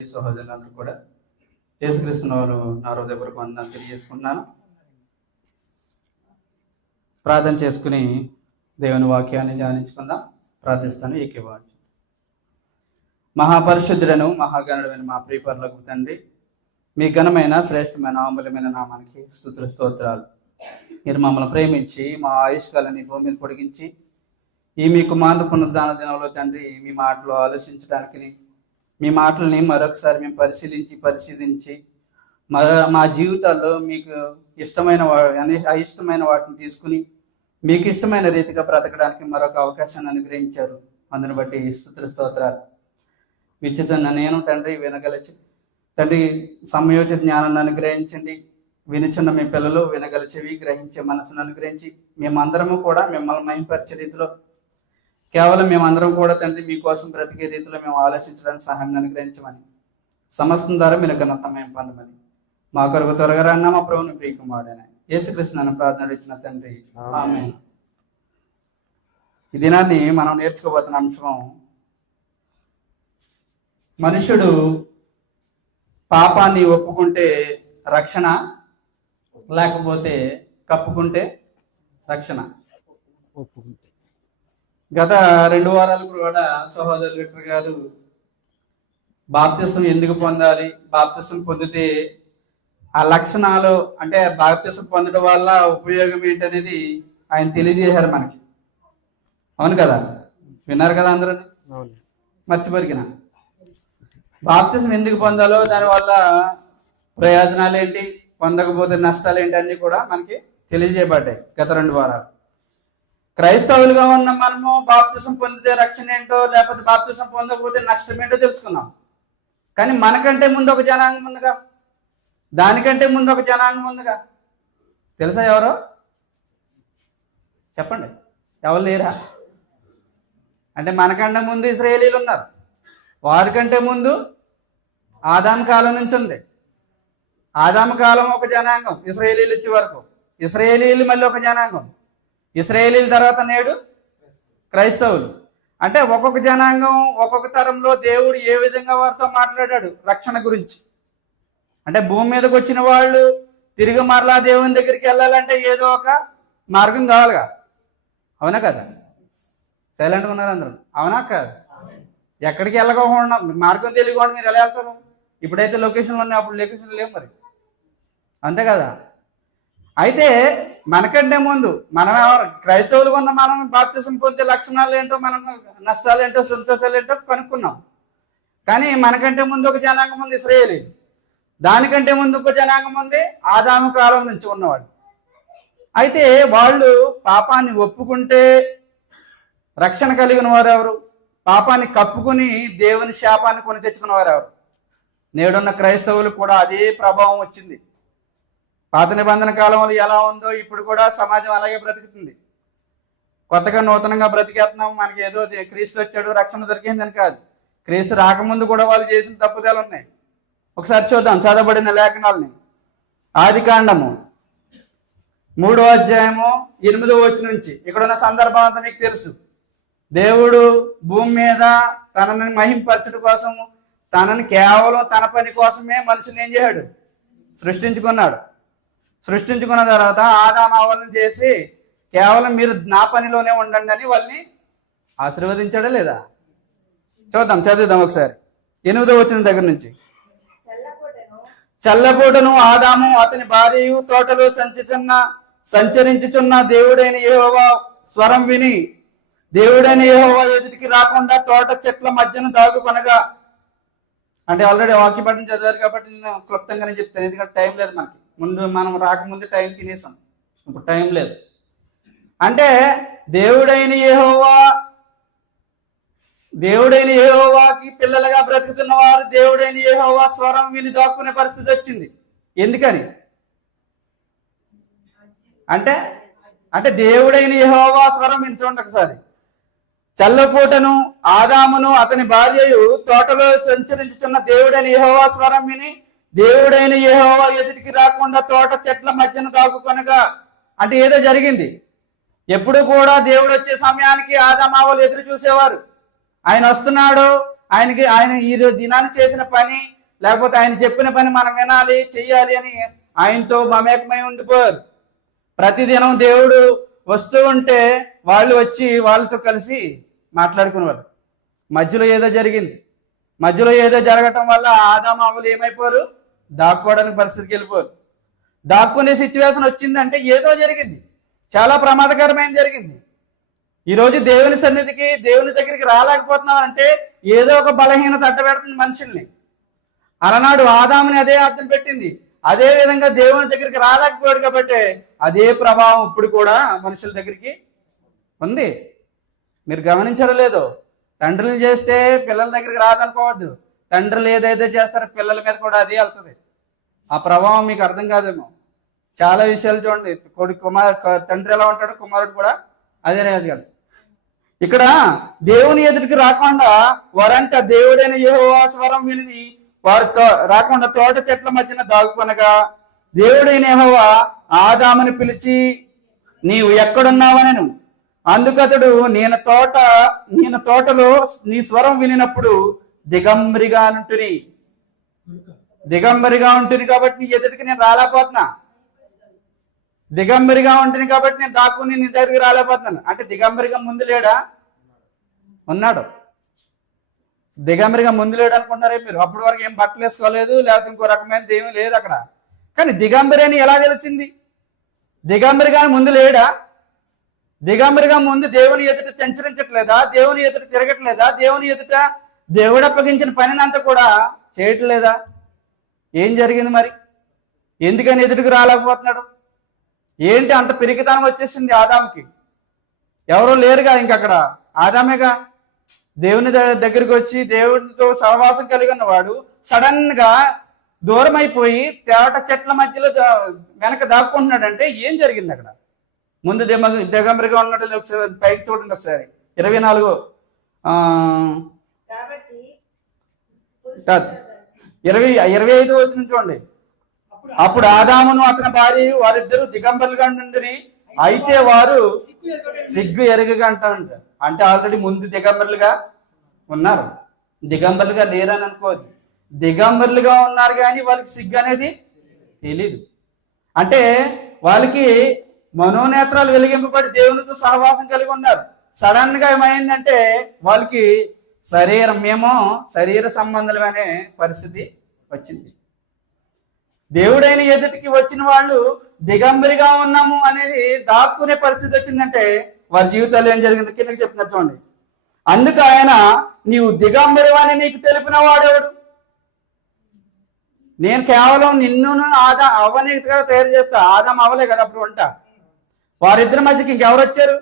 సహోదరులందరూ కూడా యేసుక్రీస్తు వారు నా హృదయపూర్వక వందనాలు తెలియజేసుకుంటున్నాను. ప్రార్థన చేసుకుని దేవుని వాక్యాన్ని ధ్యానించుకుందాం. ప్రార్థిస్తాను. ఏకీభవించండి. మహాపరిశుద్ధులను మహాగణుడమైన మా ప్రియపరులకు తండ్రి, మీ ఘనమైన శ్రేష్టమైన అమూల్యమైన నామానికి స్తుతులు స్తోత్రాలు. మీరు మమ్మల్ని ప్రేమించి మా ఆయుష్కాలని భూమిని పొడిగించి ఈ మీ కుమారుడు పునరుద్ధాన దినంలో తండ్రి మీ మాటలు ఆలోచించడానికి, మీ మాటలని మరొకసారి మేము పరిశీలించి మా జీవితాల్లో మీకు ఇష్టమైన అయిష్టమైన వాటిని తీసుకుని మీకు ఇష్టమైన రీతిగా బ్రతకడానికి మరొక అవకాశాన్ని అనుగ్రహించారు. అందుని బట్టి స్తుతులు స్తోత్రాలు. విచిత్రంగా నేను తండ్రి తండ్రి సమయోచిత జ్ఞానాన్ని అనుగ్రహించండి. వినుచున్న మీ పిల్లలు వినగలిచేవి గ్రహించే మనసును అనుగ్రహించి మేమందరము కూడా మిమ్మల్ని మహింపరిచే రీతిలో, కేవలం మేమందరం కూడా తండ్రి మీకోసం బ్రతికే రీతిలో మేము ఆలోచించడానికి సహాయం అనుగ్రహించమని, సమస్తం ద్వారా మీరు ఘనతమయం పొందమని మా కొరకు త్వరగా రాన్న మా ప్రభుని ప్రియకుమారుడైన యేసుక్రీస్తును ప్రార్థన ఇచ్చిన తండ్రి, ఆమేన్. ఈ దినాన్ని మనం నేర్చుకోబోతున్న అంశం, మనుషుడు పాపాన్ని ఒప్పుకుంటే రక్షణ, లేకపోతే కప్పుకుంటే రక్షణ. గత 2 వారాలు కూడా సహోదరు విక్టర్ గారు బాప్తిసం ఎందుకు పొందాలి, బాప్తిసం పొందితే ఆ లక్షణాలు, అంటే బాప్తిసం పొందడం వల్ల ఉపయోగం ఏంటనేది ఆయన తెలియజేశారు మనకి. అవును కదా, విన్నారు కదా అందరూ? మర్చిపోరికిన బాప్తిసం ఎందుకు పొందాలో, దానివల్ల ప్రయోజనాలు ఏంటి, పొందకపోతే నష్టాలు ఏంటి అన్నీ కూడా మనకి తెలియజేయబడ్డాయి గత 2 వారాలు. క్రైస్తవులుగా ఉన్న మనము బాప్తిసం పొందితే రక్షణ ఏంటో, లేకపోతే బాప్తిసం పొందకపోతే నష్టం ఏంటో తెలుసుకున్నాం. కానీ మనకంటే ముందు ఒక జనాంగం ఉందిగా, దానికంటే ముందు ఒక జనాంగం ఉందిగా. తెలుసా ఎవరో? చెప్పండి. ఎవరు లేరా? అంటే మనకంటే ముందు ఇశ్రాయేలీలు ఉన్నారు, వారికంటే ముందు ఆదాము కాలం నుంచి ఉంది. ఆదాము కాలం ఒక జనాంగం, ఇశ్రాయేలీలు వచ్చే వరకు ఇశ్రాయేలీలు మళ్ళీ ఒక జనాంగం, ఇశ్రాయేలీల తర్వాత నేడు క్రైస్తవులు. అంటే ఒక్కొక్క జనాంగం ఒక్కొక్క తరంలో దేవుడు ఏ విధంగా వారితో మాట్లాడాడు రక్షణ గురించి. అంటే భూమి మీదకి వచ్చిన వాళ్ళు తిరిగి మరలా దేవుని దగ్గరికి వెళ్ళాలంటే ఏదో ఒక మార్గం కావాలిగా. అవునా కదా? సైలెంట్గా ఉన్నారు అందరూ. అవునా కాదు? ఎక్కడికి వెళ్ళకుండా మార్గం తెలియకుండా మీరు ఎలా వెళ్తారు? ఇప్పుడైతే లొకేషన్లు ఉన్నాయి, అప్పుడు లొకేషన్లు లేవు మరి. అంతే కదా? అయితే మనకంటే ముందు మనం క్రైస్తవులు ఉన్న మనం బాప్తిసం పొందే లక్షణాలు ఏంటో, మనం నష్టాలు ఏంటో, సంతోషాలు ఏంటో కనుక్కున్నాం. కానీ మనకంటే ముందు ఒక జనాంగం ఉంది ఇశ్రాయేలీ, దానికంటే ముందు ఒక జనాంగం ఉంది ఆదాము కాలం నుంచి ఉన్నవాడు. అయితే వాళ్ళు పాపాన్ని ఒప్పుకుంటే రక్షణ కలిగిన వారు ఎవరు? పాపాన్ని కప్పుకుని దేవుని శాపాన్ని కొని తెచ్చుకున్న వారు ఎవరు? నేడున్న క్రైస్తవులు కూడా అదే ప్రభావం వచ్చింది. పాత నిబంధన కాలంలో ఎలా ఉందో ఇప్పుడు కూడా సమాజం అలాగే బ్రతుకుతుంది. కొత్తగా నూతనంగా బ్రతికేస్తున్నాం, మనకి ఏదో క్రీస్తు వచ్చాడు రక్షణ దొరికిందని కాదు. క్రీస్తు రాకముందు కూడా వాళ్ళు చేసిన తప్పుదలు ఉన్నాయి. ఒకసారి చూద్దాం చదవబడిన లేఖనాలని. ఆదికాండము 3వ అధ్యాయము 8వ వచనం నుంచి. ఇక్కడ ఉన్న సందర్భం అంతా మీకు తెలుసు. దేవుడు భూమి మీద తనని మహింపరచడం కోసం, తనని కేవలం తన పని కోసమే మనుషుని ఏం చేశాడు? సృష్టించుకున్నాడు. సృష్టించుకున్న తర్వాత ఆదాము హవ్వలను చేసి కేవలం మీరు నా పనిలోనే ఉండండి అని వాళ్ళని ఆశీర్వదించాడా లేదా? చూద్దాం, చదువుదాం ఒకసారి 8వ వచనం దగ్గర నుంచి. చల్లపూటను ఆదాము అతని భార్యయు తోటలో సంచరించుచున్న దేవుడైన యెహోవా స్వరం విని, దేవుడైన యెహోవా ఎదుటికి రాకుండా తోట చెట్ల మధ్యను దాగుకొనగా. అంటే ఆల్రెడీ వాక్యపట్నం చదివారు కాబట్టి నేను క్లుప్తంగానే చెప్తాను, ఎందుకంటే టైం లేదు మనకి. ముందు మనం రాకముందు టైం తినేసాం, ఇప్పుడు టైం లేదు. అంటే దేవుడైన యెహోవాకి పిల్లలుగా బ్రతుకుతున్న వారు దేవుడైన యెహోవా స్వరం విని దాక్కునే పరిస్థితి వచ్చింది. ఎందుకని అంటే దేవుడైన యెహోవా స్వరం విని. చూడండి ఒకసారి. చల్లపూటను ఆదామును అతని భార్యయు తోటలో సంచరించుతున్న దేవుడైన యెహోవా స్వరం విని, దేవుడైన యెహోవా ఎదుటికి రాకుండా తోట చెట్ల మధ్యన దాక్కుకొనగా. అంటే ఏదో జరిగింది. ఎప్పుడు కూడా దేవుడు వచ్చే సమయానికి ఆదాము హవ్వలు ఎదురు చూసేవారు. ఆయన వస్తున్నాడు, ఆయన ఈ దినాన్ని చేసిన పని లేకపోతే ఆయన చెప్పిన పని మనం వినాలి చెయ్యాలి అని ఆయనతో మమేకమై ఉండిపోయారు. ప్రతిదినం దేవుడు వస్తూ ఉంటే వాళ్ళు వచ్చి వాళ్ళతో కలిసి మాట్లాడుకునేవారు. మధ్యలో ఏదో జరిగింది. మధ్యలో ఏదో జరగటం వల్ల ఆదాము అవ్వలు ఏమైపోరు, దాక్కోవడానికి పరిస్థితికి వెళ్ళిపోరు. దాక్కునే సిచ్యువేషన్ వచ్చిందంటే ఏదో జరిగింది, చాలా ప్రమాదకరమైన జరిగింది. ఈరోజు దేవుని సన్నిధికి దేవుని దగ్గరికి రాలేకపోతున్నాం అంటే ఏదో ఒక బలహీనత అడ్డపెడుతుంది మనుషుల్ని. అలనాడు ఆదాముని అదే అర్థం పెట్టింది. అదే విధంగా దేవుని దగ్గరికి రాలేకపోయాడు కాబట్టి అదే ప్రభావం ఇప్పుడు కూడా మనుషుల దగ్గరికి ఉంది. మీరు గమనించడం లేదు, తండ్రులు చేస్తే పిల్లల దగ్గరికి రాదనుకోవద్దు. తండ్రులు ఏదైతే చేస్తారో పిల్లల మీద కూడా అదే వెళ్తుంది. ఆ ప్రభావం మీకు అర్థం కాదేమో. చాలా విషయాలు చూడండి, తండ్రి ఎలా ఉంటాడో కుమారుడు కూడా అదే కాదు. ఇక్కడ దేవుని ఎదుటికి రాకుండా వారంట దేవుడైన యెహోవా స్వరం విని వారు రాకుండా తోట చెట్ల మధ్యన దాగుకొనగా దేవుడైన యెహోవా ఆదాముని పిలిచి నీవు ఎక్కడున్నావనెను. అందుకతడు నేను తోటలో నీ స్వరం వినినప్పుడు దిగంబరిగా ఉంటుంది కాబట్టి నీ ఎదుటికి నేను రాలేకపోతున్నా. దిగంబరిగా ఉంటుంది కాబట్టి నేను దాక్కుని నీ దగ్గరికి రాలేకపోతున్నాను. అంటే దిగంబరిగా ముందు లేడా? ఉన్నాడు. దిగంబరిగా ముందు లేడు అనుకుంటారే మీరు. అప్పటి వరకు ఏం బట్టలు వేసుకోలేదు, లేకపోతే ఇంకో రకమైనది ఏమీ లేదు అక్కడ. కానీ దిగంబరి అని ఎలా తెలిసింది? దిగంబరిగా ముందు లేడా? దిగంబరిగా ముందు దేవుని ఎదుట సంచరించట్లేదా? దేవుని ఎదుట తిరగట్లేదా? దేవుని ఎదుట దేవుడు అప్పగించిన పనినంతా కూడా చేయట్లేదా? ఏం జరిగింది మరి? ఎందుకని ఎదుటికి రాలేకపోతున్నాడు? ఏంటి అంత పిరికితనం వచ్చేసింది ఆదాముకి? ఎవరో లేరుగా ఇంకక్కడ, ఆదామేగా. దేవుని దగ్గరికి వచ్చి దేవుడితో సహవాసం కలిగి ఉన్నవాడు సడన్ గా దూరం అయిపోయి తేట చెట్ల మధ్యలో వెనక దాక్కుంటున్నాడంటే ఏం జరిగింది అక్కడ? ముందు దిగంబరిగా ఉన్నట్టు ఒకసారి పైకి చూడండి, ఒకసారి 24 25 వచ్చిన చూడండి. అప్పుడు ఆదామును అతని భార్య వారిద్దరూ దిగంబరులుగా ఉండి అయితే వారు సిగ్గు ఎరగగా అంటారు. అంటే ఆల్రెడీ ముందు దిగంబరులుగా ఉన్నారు, దిగంబరులుగా లేరని అనుకోదు. దిగంబరులుగా ఉన్నారు కానీ వాళ్ళకి సిగ్గు అనేది తెలీదు. అంటే వాళ్ళకి మనోనేత్రాలు వెలిగింపబడి దేవునితో సహవాసం కలిగి ఉన్నారు. సడన్ గా ఏమైందంటే వాళ్ళకి శరీర సంబంధమైన పరిస్థితి వచ్చింది. దేవుడైన ఎదుటికి వచ్చిన వాళ్ళు దిగంబరిగా ఉన్నాము అనేది దాక్కునే పరిస్థితి వచ్చిందంటే వారి జీవితాలు ఏం జరిగింది కిందకి చెప్తున్నారు చూడండి. అందుకు ఆయన నీవు దిగంబరి అని నీకు తెలిపిన వాడెవడు? నేను కేవలం నిన్ను అవ్వని కదా తయారు చేస్తా. ఆదాం అవ్వలే కదా అప్పుడు వంట. వారిద్దరి మధ్యకి ఇంకెవరు వచ్చారు?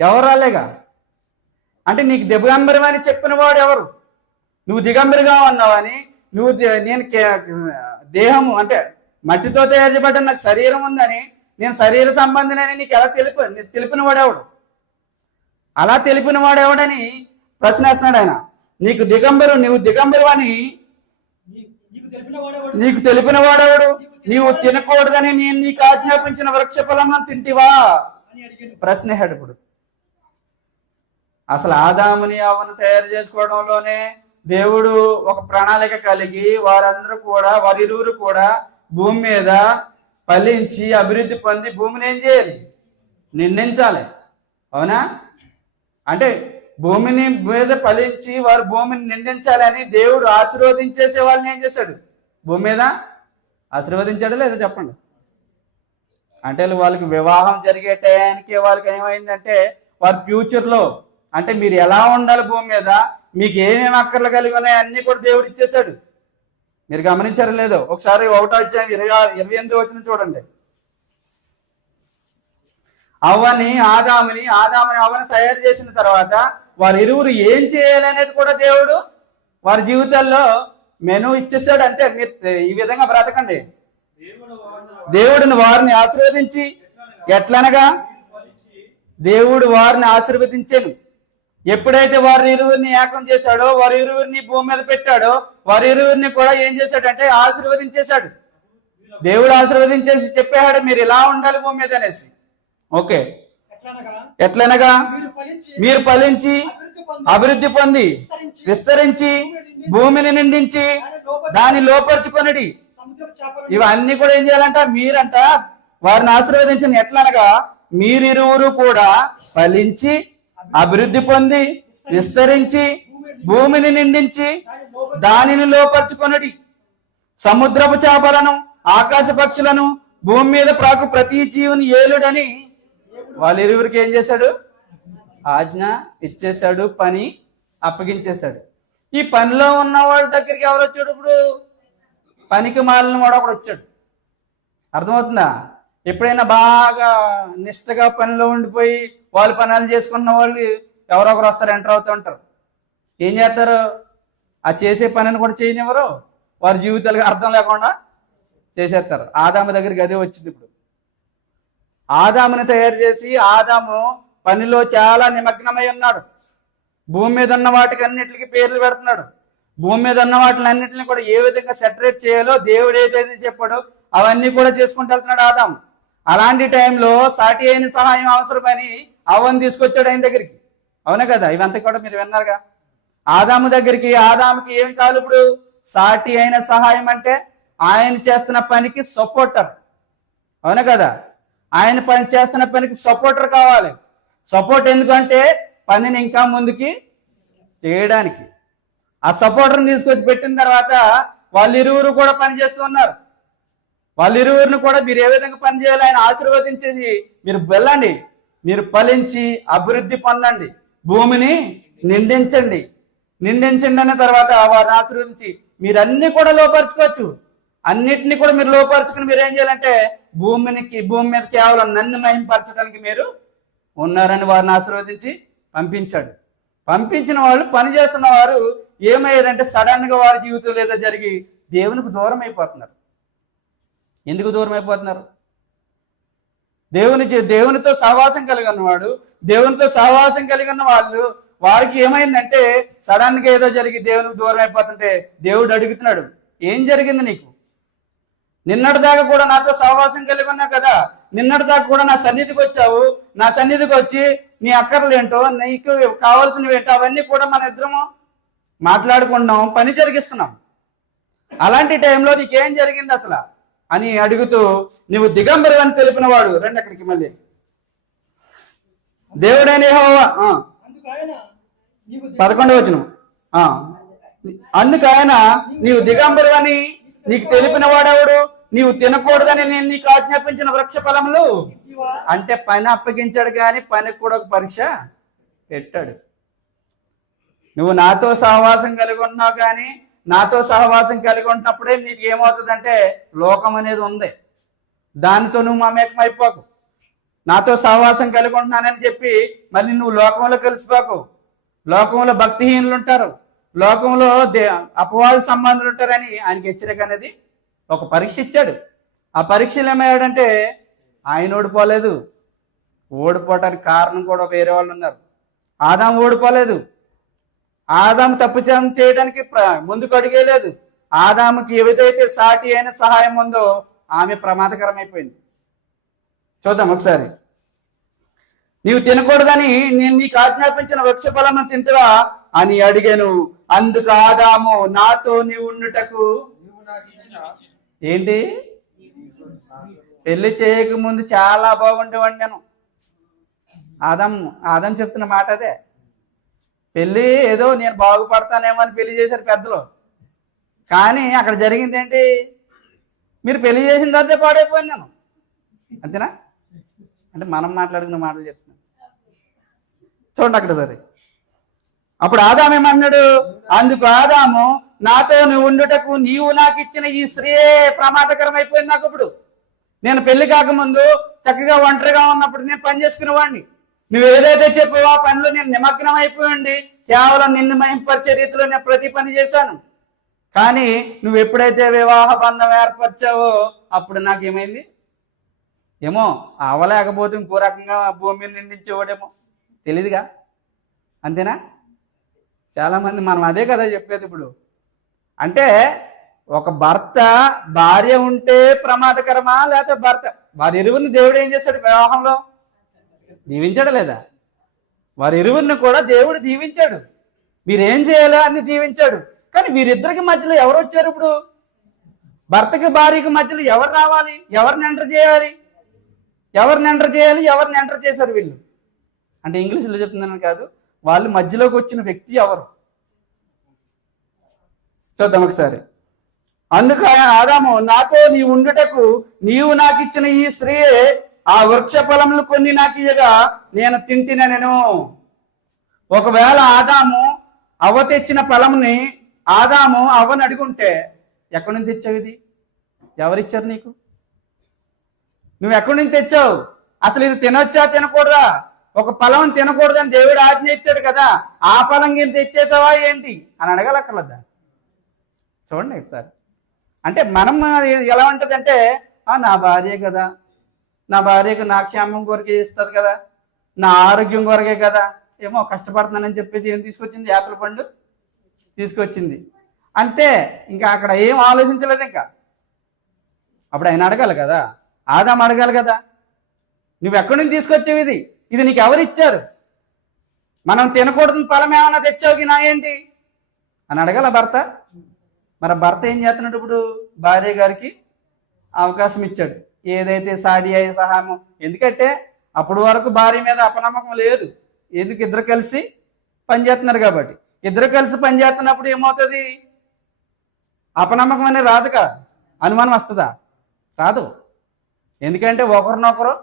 ఎవరు రాలేగా. అంటే నీకు దిగంబరి అని చెప్పిన వాడు ఎవరు? నువ్వు దిగంబరిగా ఉన్నావని, నువ్వు నేను దేహము అంటే మట్టితో తయారు చేయబడ్డ నాకు శరీరం ఉందని, నేను శరీర సంబంధిని నీకు ఎలా తెలిపిన వాడెవడు? అలా తెలిపిన వాడెవడని ప్రశ్న వేస్తున్నాడు ఆయన. నువ్వు దిగంబరు అని నీకు తెలిపిన వాడెవడు? నీవు తినకూడదని నేను నీకు ఆజ్ఞాపించిన వృక్ష ఫలమును తింటివా ప్రశ్న వేశాడు. ఇప్పుడు అసలు ఆదాముని అవ్వను తయారు చేసుకోవడంలోనే దేవుడు ఒక ప్రణాళిక కలిగి వారిరువురు కూడా భూమి మీద ఫలించి అభివృద్ధి పొంది భూమిని ఏం చేయాలి? నిందించాలి. అవునా? అంటే భూమిని మీద ఫలించి వారు భూమిని నిందించాలని దేవుడు ఆశీర్వదించేసే వాళ్ళని ఏం చేశాడు? భూమి మీద ఆశీర్వదించాడు లేదా చెప్పండి. అంటే వాళ్ళకి వివాహం జరిగే టయానికి వాళ్ళకి ఏమైందంటే వారి ఫ్యూచర్లో అంటే మీరు ఎలా ఉండాలి భూమి మీద, మీకు ఏమేమి అక్కర్లు కలిగి ఉన్నాయి అన్ని కూడా దేవుడు ఇచ్చేశాడు. మీరు గమనించారో లేదో? ఒకసారి 1వ అధ్యాయం 28 వచ్చిన చూడండి. ఆదాముని అవ్వని తయారు చేసిన తర్వాత వారి ఇరువురు ఏం చేయాలనేది కూడా దేవుడు వారి జీవితాల్లో మెనూ ఇచ్చేసాడు. అంతే, మీరు ఈ విధంగా బ్రతకండి. దేవుడిని వారిని ఆశీర్వదించి ఎట్లనగా దేవుడు వారిని ఆశీర్వదించాను. ఎప్పుడైతే వారి ఇరువురిని ఏకం చేశాడో, వారి ఇరువురిని భూమి మీద పెట్టాడో, వారి ఇరువురిని కూడా ఏం చేశాడంటే ఆశీర్వదించేశాడు. దేవుడు ఆశీర్వదించేసి చెప్పాడు మీరు ఇలా ఉండాలి భూమి మీద అనేసి. ఓకే, ఎట్లనగా మీరు ఫలించి అభివృద్ధి పొంది విస్తరించి భూమిని నిండించి దాన్ని లోపరుచుకొనిడి. ఇవన్నీ కూడా ఏం చేయాలంట? మీరంట వారిని ఆశీర్వదించిన ఎట్లనగా మీరిరువురు కూడా ఫలించి అభివృద్ధి పొంది విస్తరించి భూమిని నిండించి దానిని లోపరుచుకొనిడి. సముద్రపు చేపలను ఆకాశ పక్షులను భూమి మీద ప్రాకు ప్రతి జీవుని ఏలుడని వాళ్ళిరువురికి ఏం చేశాడు? ఆజ్ఞ ఇచ్చేశాడు, పని అప్పగించేశాడు. ఈ పనిలో ఉన్న వాళ్ళ దగ్గరికి ఎవరు వచ్చాడు? ఇప్పుడు పనికి మాలిన వాడు ఒకడు వచ్చాడు. అర్థమవుతుందా? ఎప్పుడైనా బాగా నిష్టగా పనిలో ఉండిపోయి వాళ్ళు పనులు చేసుకున్న వాళ్ళు ఎవరో ఒకరు వస్తారు, ఎంటర్ అవుతూ ఉంటారు. ఏం చేస్తారు? ఆ చేసే పనిని కూడా చేయనివ్వరు, వారి జీవితాలకు అర్థం లేకుండా చేసేస్తారు. ఆదాము దగ్గరికి అదే వచ్చింది. ఇప్పుడు ఆదాముని తయారు చేసి ఆదాము పనిలో చాలా నిమగ్నమై ఉన్నాడు. భూమి మీద ఉన్న వాటికి అన్నిటికీ పేర్లు పెడుతున్నాడు. భూమి మీద ఉన్న వాటిని అన్నింటినీ కూడా ఏ విధంగా సెపరేట్ చేయాలో దేవుడు ఏదైతే చెప్పాడో అవన్నీ కూడా చేసుకుంటూ వెళ్తున్నాడు ఆదాము. అలాంటి టైంలో సాటి అయిన సహాయం అవసరమని అవ్వని తీసుకొచ్చాడు ఆయన దగ్గరికి. అవునా కదా? ఇవంతా కూడా మీరు విన్నారుగా. ఆదాము దగ్గరికి ఆదాముకి ఏం కాదు ఇప్పుడు? సాటి అయిన సహాయం అంటే ఆయన చేస్తున్న పనికి సపోర్టర్. అవునా కదా? ఆయన పని చేస్తున్న పనికి సపోర్టర్ కావాలి. సపోర్ట్ ఎందుకంటే పనిని ఇంకా ముందుకి చేయడానికి. ఆ సపోర్టర్ని తీసుకొచ్చి పెట్టిన తర్వాత వాళ్ళిరువురు కూడా పని చేస్తూ ఉన్నారు. వాళ్ళిరువురిని కూడా మీరు ఏ విధంగా పని చేయాలి ఆయన ఆశీర్వదించేసి మీరు వెళ్ళండి, మీరు ఫలించి అభివృద్ధి పొందండి, భూమిని నిండించండి. నిండించండి అన్న తర్వాత వారిని ఆశీర్వదించి మీరన్నీ కూడా లోపరుచుకోవచ్చు. అన్నిటినీ కూడా మీరు లోపరుచుకుని మీరు ఏం చేయాలంటే భూమి మీద కేవలం నన్ను మహింపరచడానికి మీరు ఉన్నారని వారిని ఆశీర్వదించి పంపించాడు. పంపించిన వాళ్ళు పని చేస్తున్న వారు ఏమయ్యారంటే సడన్ గా వారి జీవితంలో ఏదో జరిగి దేవునికి దూరం అయిపోతున్నారు. ఎందుకు దూరం అయిపోతున్నారు? దేవునితో సహవాసం కలిగి ఉన్నవాడు, దేవునితో సహవాసం కలిగి ఉన్న వాళ్ళు వారికి ఏమైందంటే సడన్ గా ఏదో జరిగి దేవునికి దూరం అయిపోతుంటే దేవుడు అడుగుతున్నాడు, ఏం జరిగింది నీకు? నిన్నటిదాకా కూడా నాతో సహవాసం కలిగి ఉన్నావు కదా, నిన్నటిదాకా కూడా నా సన్నిధికి వచ్చావు, నా సన్నిధికి వచ్చి నీ అక్కర్లేంటో నీకు కావాల్సినవి ఏంటో అవన్నీ కూడా మన ఇద్దరము మాట్లాడుకున్నాం, పని జరిగిస్తున్నాం. అలాంటి టైంలో నీకేం జరిగింది అసలు అని అడుగుతూ నువ్వు దిగంబరు అని తెలిపిన వాడు. రండి అక్కడికి మళ్ళీ. దేవుడైన యెహోవా 11వ వచనం. అందుకైనా నీవు దిగంబరు అని నీకు తెలిపిన వాడెవడు? నీవు తినకూడదని నేను నీకు ఆజ్ఞాపించిన వృక్ష ఫలములు అంటే పని అప్పగించాడు, కానీ పనికి కూడా ఒక పరీక్ష పెట్టాడు. నువ్వు నాతో సహవాసం కలిగి ఉన్నావు, కానీ నాతో సహవాసం కలిగి ఉన్నప్పుడే నీకు ఏమవుతుందంటే లోకం అనేది ఉంది, దానితో నువ్వు మమేకం అయిపోకు. నాతో సహవాసం కలిగి ఉంటున్నానని చెప్పి మళ్ళీ నువ్వు లోకంలో కలిసిపోకు. లోకంలో భక్తిహీనులు ఉంటారు, లోకంలో అపవాద సంబంధులు ఉంటారని ఆయనకి హెచ్చరిక అనేది ఒక పరీక్ష ఇచ్చాడు. ఆ పరీక్షలు ఏమయ్యాడంటే ఆయన ఓడిపోలేదు. ఓడిపోవటానికి కారణం కూడా వేరే వాళ్ళు ఉన్నారు. ఆదాము ఓడిపోలేదు. ఆదాము తప్పు చేయడానికి ముందుకు అడిగేలేదు. ఆదాముకి ఏదైతే సాటి అయిన సహాయం ఉందో ఆమె ప్రమాదకరమైపోయింది. చూద్దాం ఒకసారి. నీవు తినకూడదని నేను నీకు ఆజ్ఞాపించిన వృక్ష ఫలము తింటువా అని అడిగాను. అందుకు ఆదాము నాతో నీవు ఉండుటకు ఏంటి? పెళ్లి చేయక ముందు చాలా బాగుండేవాడిని నేను. ఆదాం చెప్తున్న మాట అదే. పెళ్ళి ఏదో నేను బాగుపడతానేమో అని పెళ్లి చేశారు పెద్దలు, కానీ అక్కడ జరిగింది ఏంటి? మీరు పెళ్లి చేసిన తర్వాతే పాడైపోయాను నేను. అంతేనా? అంటే మనం మాట్లాడుకున్న మాటలు చెప్తున్నాం. చూడండి అక్కడ సరే. అప్పుడు ఆదాము ఏమన్నాడు? అందుకు ఆదాము నాతో నువ్వు ఉండుటకు నీవు నాకు ఇచ్చిన ఈ స్త్రీయే ప్రమాదకరం అయిపోయింది నాకు. ఇప్పుడు నేను పెళ్లి కాకముందు చక్కగా ఒంటరిగా ఉన్నప్పుడు నేను పని చేసుకునేవాడిని. నువ్వు ఏదైతే చెప్పావో ఆ పనిలో నేను నిమగ్నం అయిపోయింది, కేవలం నిన్ను మహింపరిచే రీతిలో నేను ప్రతి పని చేశాను. కానీ నువ్వు ఎప్పుడైతే వివాహ బంధం ఏర్పరిచావో అప్పుడు నాకేమైంది ఏమో, అవలేకపోతే ఇంకో రకంగా భూమిని నిండించేవాడేమో, తెలీదుగా. అంతేనా? చాలామంది మనం అదే కదా చెప్పేది. ఇప్పుడు అంటే ఒక భర్త భార్య ఉంటే ప్రమాదకరమా, లేకపోతే వారి ఇరువురిని దేవుడు ఏం చేశాడు? వివాహంలో దీవించాడా లేదా? వారి ఇరువురిని కూడా దేవుడు దీవించాడు. మీరేం చేయాలో అని దీవించాడు. కానీ వీరిద్దరికి మధ్యలో ఎవరు వచ్చారు? ఇప్పుడు భర్తకి భార్యకి మధ్యలో ఎవరు రావాలి? ఎవరిని ఎంటర్ చేయాలి? ఎవరిని ఎంటర్ చేశారు వీళ్ళు? అంటే ఇంగ్లీష్లో చెప్తున్నాను కాదు, వాళ్ళు మధ్యలోకి వచ్చిన వ్యక్తి ఎవరు? చూద్దాం ఒకసారి. అందుకు ఆదాము, నాతో నీ ఉండుటకు నీవు నాకు ఇచ్చిన ఈ స్త్రీయే ఆ వృక్ష ఫలములు కొన్ని నాకు ఇయ్యగా నేను తింటినెను. ఒకవేళ ఆదాము అవ్వ తెచ్చిన ఫలముని ఆదాము అవ్వని అడుగుంటే ఎక్కడి నుంచి తెచ్చావు? ఇది ఎవరిచ్చారు నీకు? నువ్వు ఎక్కడి నుంచి తెచ్చావు? అసలు ఇది తినొచ్చా తినకూడదా? ఒక ఫలం తినకూడదని దేవుడు ఆజ్ఞ ఇచ్చాడు కదా, ఆ ఫలం కింద తెచ్చేసావా ఏంటి అని అడగలక్కర్లేదా? చూడండి ఒకసారి. అంటే మనం ఎలా ఉంటుందంటే, నా భార్య కదా, నా భార్యకు నా క్షేమం కొరకే ఇస్తుంది కదా, నా ఆరోగ్యం కొరకే కదా, ఏమో కష్టపడుతున్నానని చెప్పేసి ఏం తీసుకొచ్చింది? యాపిల్ పండు తీసుకొచ్చింది అంతే. ఇంకా అక్కడ ఏం ఆలోచించలేదు. ఇంకా అప్పుడు ఆయన అడగాలి కదా, ఆదాం అడగాలి కదా, నువ్వు ఎక్కడి నుంచి తీసుకొచ్చావు? ఇది నీకు ఎవరు ఇచ్చారు? మనం తినకూడదు ఫలం ఏమన్నా తెచ్చావుకి నా ఏంటి అని అడగాల భర్త. మరి భర్త ఏం చేస్తున్నాడు? ఇప్పుడు భార్య గారికి అవకాశం ఇచ్చాడు, ఏదైతే సాడి అయ్యే సహాయం. ఎందుకంటే అప్పటి వరకు భార్య మీద అపనమ్మకం లేదు. ఎందుకు? ఇద్దరు కలిసి పనిచేస్తున్నారు కాబట్టి. ఇద్దరు కలిసి పనిచేస్తున్నప్పుడు ఏమవుతుంది? అపనమ్మకం అనేది రాదు కదా, అనుమానం వస్తుందా? రాదు. ఎందుకంటే ఒకరినొకరు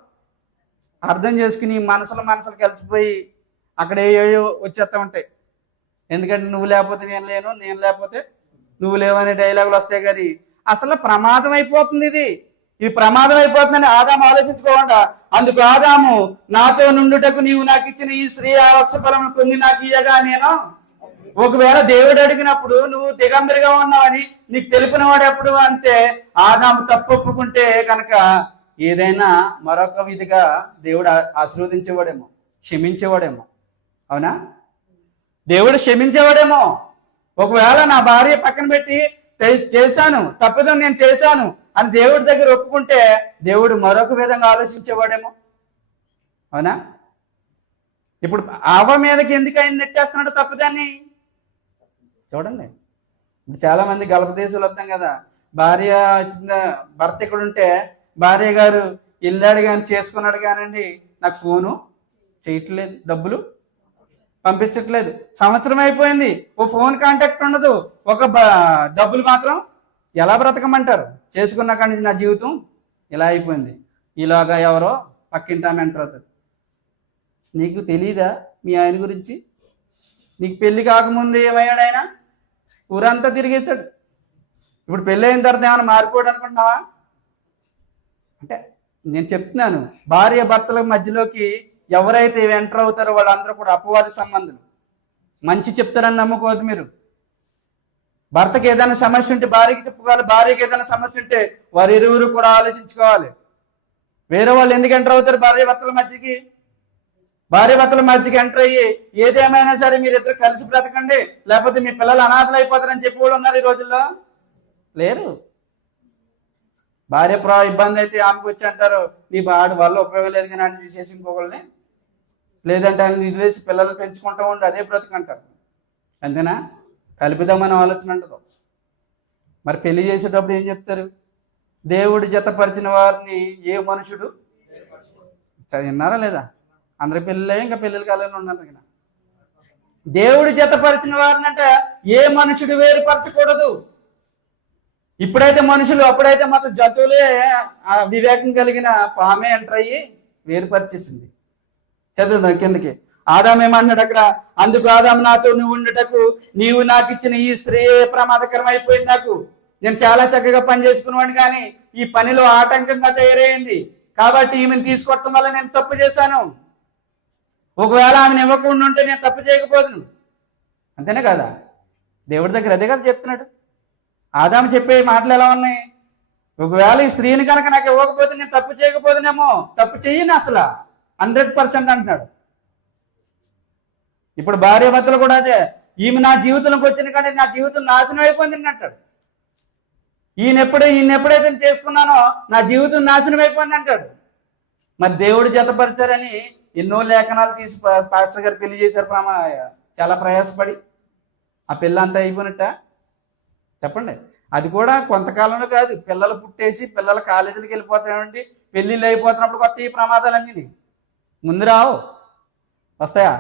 అర్థం చేసుకుని మనసులు కలిసిపోయి అక్కడ ఏయో వచ్చేస్తూ ఉంటాయి. ఎందుకంటే నువ్వు లేకపోతే నేను లేను, నేను లేకపోతే నువ్వు లేవనే డైలాగులు వస్తాయి. కానీ అసలు ప్రమాదం అయిపోతుంది. ఇది ప్రమాదం అయిపోతుందని ఆదాము ఆలోచించుకోకుండా, అందుకు ఆదాము, నాతో నుండుటకు నీవు నాకు ఇచ్చిన ఈ స్త్రీ ఆ వృక్ష ఫలములు కొన్ని నాకు ఇయ్యగా నేను, ఒకవేళ దేవుడు అడిగినప్పుడు నువ్వు దిగంబరిగా ఉన్నావని నీకు తెలిపిన వాడు ఎప్పుడు అంటే ఆదాము తప్పొప్పుకుంటే కనుక ఏదైనా మరొక విధిగా దేవుడు ఆశీర్వదించేవాడేమో, క్షమించేవాడేమో. అవునా? దేవుడు క్షమించేవాడేమో. ఒకవేళ నా భార్య పక్కన పెట్టి చేశాను, తప్పిదం నేను చేశాను అని దేవుడి దగ్గర ఒప్పుకుంటే దేవుడు మరొక విధంగా ఆలోచించేవాడేమో. అవునా? ఇప్పుడు అవ్వ మీదకి ఎందుకు ఆయన నెట్టేస్తున్నాడు తప్పిదాన్ని? చూడండి, ఇప్పుడు చాలా మంది గల్ఫ్ దేశాలు వస్తాం కదా, భార్య భర్త ఇక్కడ ఉంటే భార్య గారు వెళ్ళాడు కానీ చేసుకున్నాడు కానండి, నాకు ఫోను చేయట్లేదు, డబ్బులు పంపించట్లేదు, సంవత్సరం అయిపోయింది, ఓ ఫోన్ కాంటాక్ట్ ఉండదు, ఒక డబ్బులు మాత్రం ఎలా బ్రతకమంటారు? చేసుకున్నా కానీ నా జీవితం ఇలా అయిపోయింది. ఇలాగా ఎవరో పక్కింటామె ఎంటర్ అవుతుంది. నీకు తెలీదా మీ ఆయన గురించి? నీకు పెళ్లి కాకముందు ఏమయ్యాడు ఆయన? ఊరంతా తిరిగేశాడు. ఇప్పుడు పెళ్ళి అయిన తర్వాత ఏమైనా మారిపోయాడు అనుకుంటున్నావా? అంటే నేను చెప్తున్నాను, భార్య భర్తల మధ్యలోకి ఎవరైతే ఎంటర్ అవుతారో వాళ్ళందరూ కూడా అపవాది సంబంధులు. మంచి చెప్తారని నమ్ముకోవద్దు మీరు. భర్తకి ఏదైనా సమస్య ఉంటే భార్యకి చెప్పుకోవాలి, భార్యకి ఏదైనా సమస్య ఉంటే వారి ఇరువురు కూడా ఆలోచించుకోవాలి. వేరే వాళ్ళు ఎందుకు ఎంటర్ అవుతారు భార్య భర్తల మధ్యకి? భార్య భర్తల మధ్యకి ఎంటర్ అయ్యి ఏదేమైనా సరే మీరిద్దరు కలిసి బ్రతకండి, లేకపోతే మీ పిల్లలు అనాథలు అయిపోతారని చెప్పి కూడా ఉన్నారు ఈ రోజుల్లో. లేరు. భార్య ఇబ్బంది అయితే ఆమెకు వచ్చి అంటారు, నీ బాడు వల్ల ఉపయోగం లేదు కానీ ఆయన తీసేసి ఇంకొకరిని, లేదంటే ఆయన నిలివేసి పిల్లల్ని పెంచుకుంటూ ఉండి అదే బ్రతుకంటారు. అంతేనా? కలిపిదామని ఆలోచన ఉండదు. మరి పెళ్లి చేసేటప్పుడు ఏం చెప్తారు? దేవుడు జతపరిచిన వారిని ఏ మనుషుడు విన్నారా లేదా? అందరి పెళ్ళిళ్ళే ఇంకా పెళ్ళిళ్ళు కాలేని ఉన్నారు. దేవుడు జతపరిచిన వారిని అంటే ఏ మనుషుడు వేరుపరచకూడదు. ఇప్పుడైతే మనుషులు, అప్పుడైతే మాత్రం జంతువులే వివేకం కలిగిన పామే ఎంటర్ అయ్యి వేరుపరిచేసింది. చదువుదా కిందకి. ఆదామేమన్నాడు అక్కడ? అందుకు ఆదాము, నాతో నువ్వు ఉండటకు నీవు నాకు ఇచ్చిన ఈ స్త్రీ ప్రమాదకరం అయిపోయింది. నాకు నేను చాలా చక్కగా పని చేసుకునేవాడిని కానీ ఈ పనిలో ఆటంకంగా తయారైంది కాబట్టి ఈమెను తీసుకొట్టడం వల్ల నేను తప్పు చేశాను. ఒకవేళ ఆమెను ఇవ్వకుండా ఉంటే నేను తప్పు చేయకపోదును. అంతేనే కదా? దేవుడి దగ్గర అదే కదా చెప్తున్నాడు. ఆదాము చెప్పే మాటలు ఎలా ఉన్నాయి? ఒకవేళ ఈ స్త్రీని కనుక నాకు ఇవ్వకపోతే నేను తప్పు చేయకపోదునేమో, తప్పు చెయ్యను అసలు 100% అంటున్నాడు. ఇప్పుడు భార్య భర్తలు కూడా అదే, ఈమె నా జీవితంలోకి వచ్చిన కానీ నా జీవితం నాశనం అయిపోయింది అంటాడు. ఈయన ఎప్పుడైతే చేసుకున్నానో నా జీవితం నాశనం అయిపోయింది అంటాడు. మరి దేవుడు జతపరిచారని ఎన్నో లేఖనాలు తీసి పాస్టర్ గారు పెళ్లి చేశారు చాలా ప్రయాసపడి. ఆ పిల్ల అంతా అయిపోయినట్ట చెప్పండి. అది కూడా కొంతకాలంలో కాదు, పిల్లలు పుట్టేసి పిల్లల కాలేజీలకు వెళ్ళిపోతాయండి, పెళ్ళిళ్ళు అయిపోతున్నప్పుడు కొత్త ఈ ప్రమాదాలన్నీ ముందు రావు, వస్తాయా?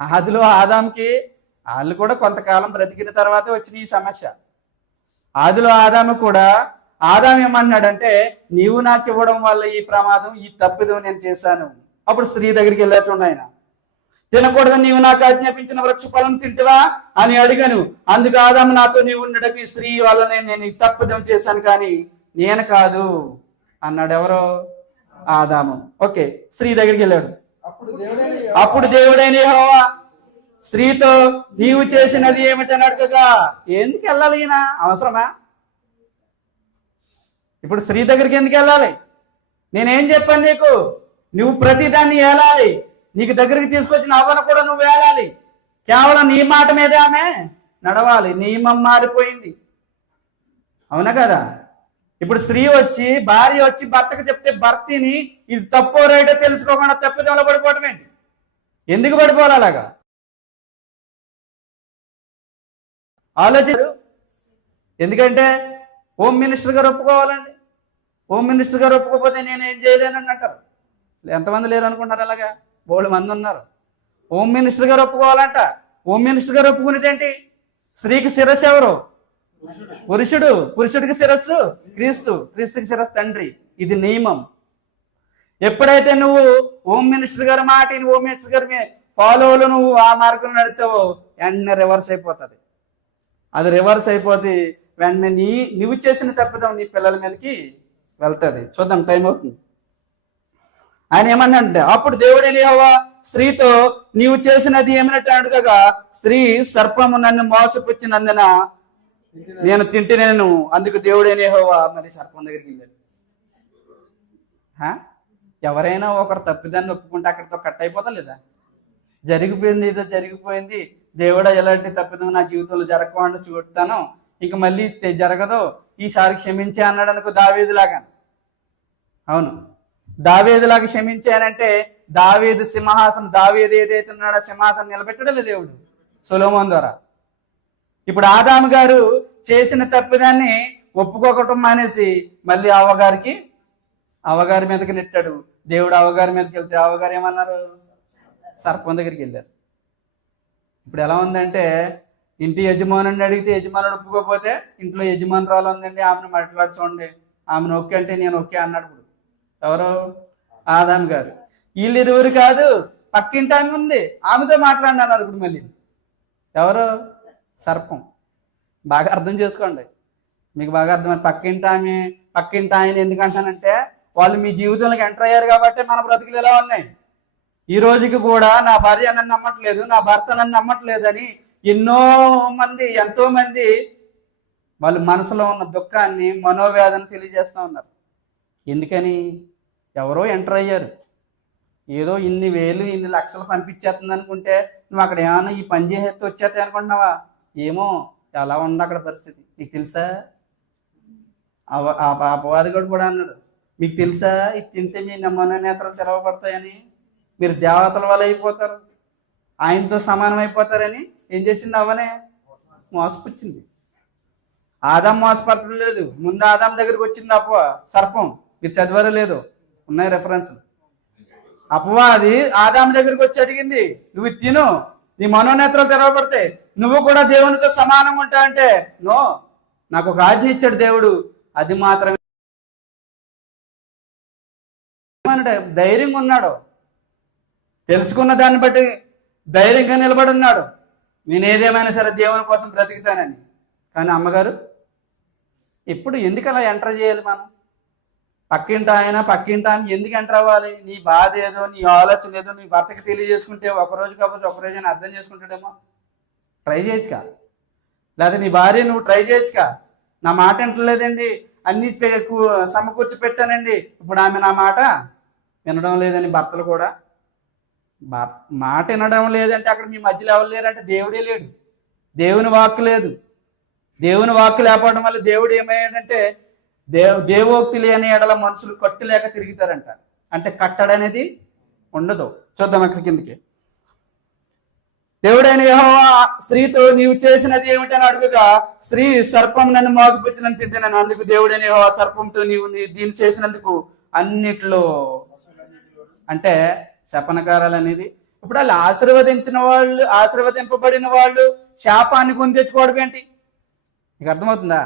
ఆదిలో ఆదాంకి వాళ్ళు కూడా కొంతకాలం బ్రతికిన తర్వాతే వచ్చిన ఈ సమస్య. ఆదిలో ఆదాము కూడా, ఆదాం ఏమన్నాడంటే నీవు నాకు ఇవ్వడం వల్ల ఈ ప్రమాదం, ఈ తప్పిదం నేను చేశాను. అప్పుడు స్త్రీ దగ్గరికి వెళ్ళేటండి ఆయన, తినకూడదని నీవు నాకు ఆజ్ఞాపించిన వృక్ష ఫలం తింటివా అని అడిగాను, అందుకు ఆదాము నాతో నీవు ఉండడం ఈ స్త్రీ వల్లనే నేను ఈ తప్పిదం చేశాను కానీ నేను కాదు అన్నాడు. ఎవరో? ఆదాము. ఓకే, స్త్రీ దగ్గరికి వెళ్ళాడు. అప్పుడు దేవుడైన యెహోవా స్త్రీతో నీవు చేసినది ఏమిటని అడగగా, ఎందుకు వెళ్ళాలి ఈయన? అవసరమా? ఇప్పుడు స్త్రీ దగ్గరికి ఎందుకు వెళ్ళాలి? నేనేం చెప్పాను నీకు? నువ్వు ప్రతిదాన్ని ఏలాలి, నీకు దగ్గరికి తీసుకొచ్చిన అవ్వను కూడా నువ్వు ఏలాలి. కేవలం నీ మాట మీదే ఆమె నడవాలి. నియమం మారిపోయింది, అవునా కదా? ఇప్పుడు స్త్రీ వచ్చి, భార్య వచ్చి భర్తకు చెప్తే భర్తని ఇది తప్పో రైటో తెలుసుకోకుండా తప్పిదంలో పడిపోవటం ఏంటి? ఎందుకు పడిపోవాలి అలాగా? ఆలోచించు. ఎందుకంటే హోమ్ మినిస్టర్ గారు ఒప్పుకోవాలండి. హోమ్ మినిస్టర్ గారు ఒప్పుకోకపోతే నేనేం చేయలేనని అంటారు. ఎంతమంది లేరు అనుకుంటారు? అలాగా బోళ్ళు మంది ఉన్నారు. హోమ్ మినిస్టర్ గారు ఒప్పుకోవాలంట. హోమ్ మినిస్టర్ గారు ఒప్పుకునేది ఏంటి? స్త్రీకి శిరస్సు ఎవరు? పురుషుడు. పురుషుడికి శిరస్సు క్రీస్తు. క్రీస్తుకి శిరస్సు తండ్రి. ఇది నియమం. ఎప్పుడైతే నువ్వు హోమ్ మినిస్టర్ గారి మాట, హోమ్ మినిస్టర్ గారి ఫాలోలు నువ్వు ఆ మార్గం నడుతావో వెంటనే రివర్స్ అయిపోతుంది. అది రివర్స్ అయిపోతే వెంటనే నువ్వు చేసిన తప్పిదం నీ పిల్లల మీదకి వెళ్తుంది. చూద్దాం, టైం అవుతుంది. ఆయన ఏమన్నాడంటే, అప్పుడు దేవుడైన యెహోవా స్త్రీతో నీవు చేసినది ఏమినట్టు అడగగా, స్త్రీ సర్పము నన్ను మోసపుచ్చినందున నేను తింటేనేను, అందుకు దేవుడైన యెహోవా మళ్ళీ సర్పం దగ్గరికి వెళ్ళాడు. ఎవరైనా ఒకరు తప్పిదాన్ని ఒప్పుకుంటే అక్కడితో కట్ అయిపోతా లేదా? జరిగిపోయింది, ఏదో జరిగిపోయింది, దేవుడా ఎలాంటి తప్పిదం నా జీవితంలో జరగకుండా చూడతాను, ఇక మళ్ళీ జరగదు, ఈసారి క్షమించే అన్నాడు అనుకో దావీదులాగా. అవును, దావీదులాగా క్షమించానంటే దావీదు సింహాసనం, దావీదు ఏదైతే ఉన్నాడో సింహాసనం నిలబెట్టడలే దేవుడు సొలొమోను ద్వారా. ఇప్పుడు ఆదాము గారు చేసిన తప్పిదాన్ని ఒప్పుకోకటం మానేసి మళ్ళీ అవ్వగారి మీదకి నెట్టాడు. దేవుడు అవ్వగారి మీదకి వెళ్తే అవ్వగారు ఏమన్నారు? సర్పం దగ్గరికి వెళ్ళారు. ఇప్పుడు ఎలా ఉందంటే, ఇంటి యజమానుని అడిగితే యజమానుడు ఒప్పుకోకపోతే ఇంట్లో యజమానురాలు ఉందండి, ఆమెను మాట్లాడి చూడండి, ఆమెను ఓకే అంటే నేను ఓకే అన్నాడు. ఇప్పుడు ఎవరు? ఆదాము గారు. వీళ్ళు ఇరువురు కాదు, పక్కింటి ఆమె ఉంది, ఆమెతో మాట్లాడినారు. ఇప్పుడు మళ్ళీ ఎవరు? సర్పం. బాగా అర్థం చేసుకోండి, మీకు బాగా అర్థమైంది. పక్కింటి ఆయన ఎందుకంటానంటే, వాళ్ళు మీ జీవితంలోకి ఎంటర్ అయ్యారు కాబట్టి మన బ్రతుకులు ఎలా ఉన్నాయి. ఈ రోజుకి కూడా నా భార్య నన్ను నమ్మట్లేదు, నా భర్త నన్ను నమ్మట్లేదని ఎంతో మంది వాళ్ళు మనసులో ఉన్న దుఃఖాన్ని, మనోవేదన తెలియజేస్తూ ఉన్నారు. ఎందుకని? ఎవరో ఎంటర్ అయ్యారు, ఏదో ఇన్ని వేలు ఇన్ని లక్షలు పంపించేస్తుంది అనుకుంటే నువ్వు అక్కడ ఏమన్నా ఈ పని చేసేస్తే వచ్చేస్తాయి అనుకుంటున్నావా? ఏమో ఎలా ఉంది అక్కడ పరిస్థితి నీకు తెలుసా? అపవాదిగాడు కూడా అన్నాడు, మీకు తెలుసా ఇది తింటే మీ మనోనేత్రాలు తెరవబడతాయని, మీరు దేవతల వల్ల అయిపోతారు, ఆయనతో సమానం అయిపోతారని. ఏం చేసింది? అవనే మోసపుచ్చింది. ఆదాం మోసపరచలేదు, ముందు ఆదాం దగ్గరికి వచ్చింది సర్పం. మీరు చదివారో లేదో, ఉన్నాయి రెఫరెన్స్లు. అపవాది ఆదాం దగ్గరికి వచ్చి అడిగింది, నువ్వు తిను, నీ మనోనేత్రాలు తెరవబడతాయి, నువ్వు కూడా దేవునితో సమానం ఉంటా అంటే, నో, నాకు ఒక ఆజ్ఞ ఇచ్చాడు దేవుడు, అది మాత్రమే. ధైర్యంగా ఉన్నాడు, తెలుసుకున్న దాన్ని బట్టి ధైర్యంగా నిలబడి ఉన్నాడు, నేను ఏదేమైనా సరే దేవుని కోసం బ్రతుకుతానని. కానీ అమ్మగారు ఎప్పుడు ఎందుకు అలా ఎంటర్ చేయాలి? మనం పక్కింటి ఆమె ఎందుకు ఎంటర్ అవ్వాలి? నీ బాధ ఏదో, నీ ఆలోచన ఏదో నీ భర్తకి తెలియజేసుకుంటే ఒకరోజు కాకపోతే ఒకరోజు అని అర్థం చేసుకుంటాడేమో. ట్రై చేయొచ్చుగా, లేదా నీ భార్య నువ్వు ట్రై చేయొచ్చుగా. నా మాట వింటలేదండి, అన్ని సమకూర్చి పెట్టానండి, ఇప్పుడు ఆమె నా మాట వినడం లేదని. భర్తలు కూడా మాట వినడం లేదంటే అక్కడ మీ మధ్యలో ఎవరు లేరంటే దేవుడే లేడు, దేవుని వాక్కు లేదు. దేవుని వాక్కు లేకపోవడం వల్ల దేవుడు ఏమయ్యాడంటే, దేవోక్తి లేని ఎడల మనుషులు కట్టు లేక తిరుగుతారంట. అంటే కట్టడనేది ఉండదు. చూద్దాం అక్కడ కిందకి. దేవుడైన యెహోవా స్త్రీతో నీవు చేసినది ఏమిటని అడుగుగా, స్త్రీ సర్పం నన్ను మోసపుచ్చినని తింటున్నాను, అందుకు దేవుడైన యెహోవా సర్పంతో నీవు దీన్ని చేసినందుకు అన్నిట్లో అంటే శపనకారాలు అనేది. ఇప్పుడు వాళ్ళు ఆశీర్వదించిన వాళ్ళు, ఆశీర్వదింపబడిన వాళ్ళు శాపాన్ని కొని తెచ్చుకోవడం ఏంటి? మీకు అర్థమవుతుందా?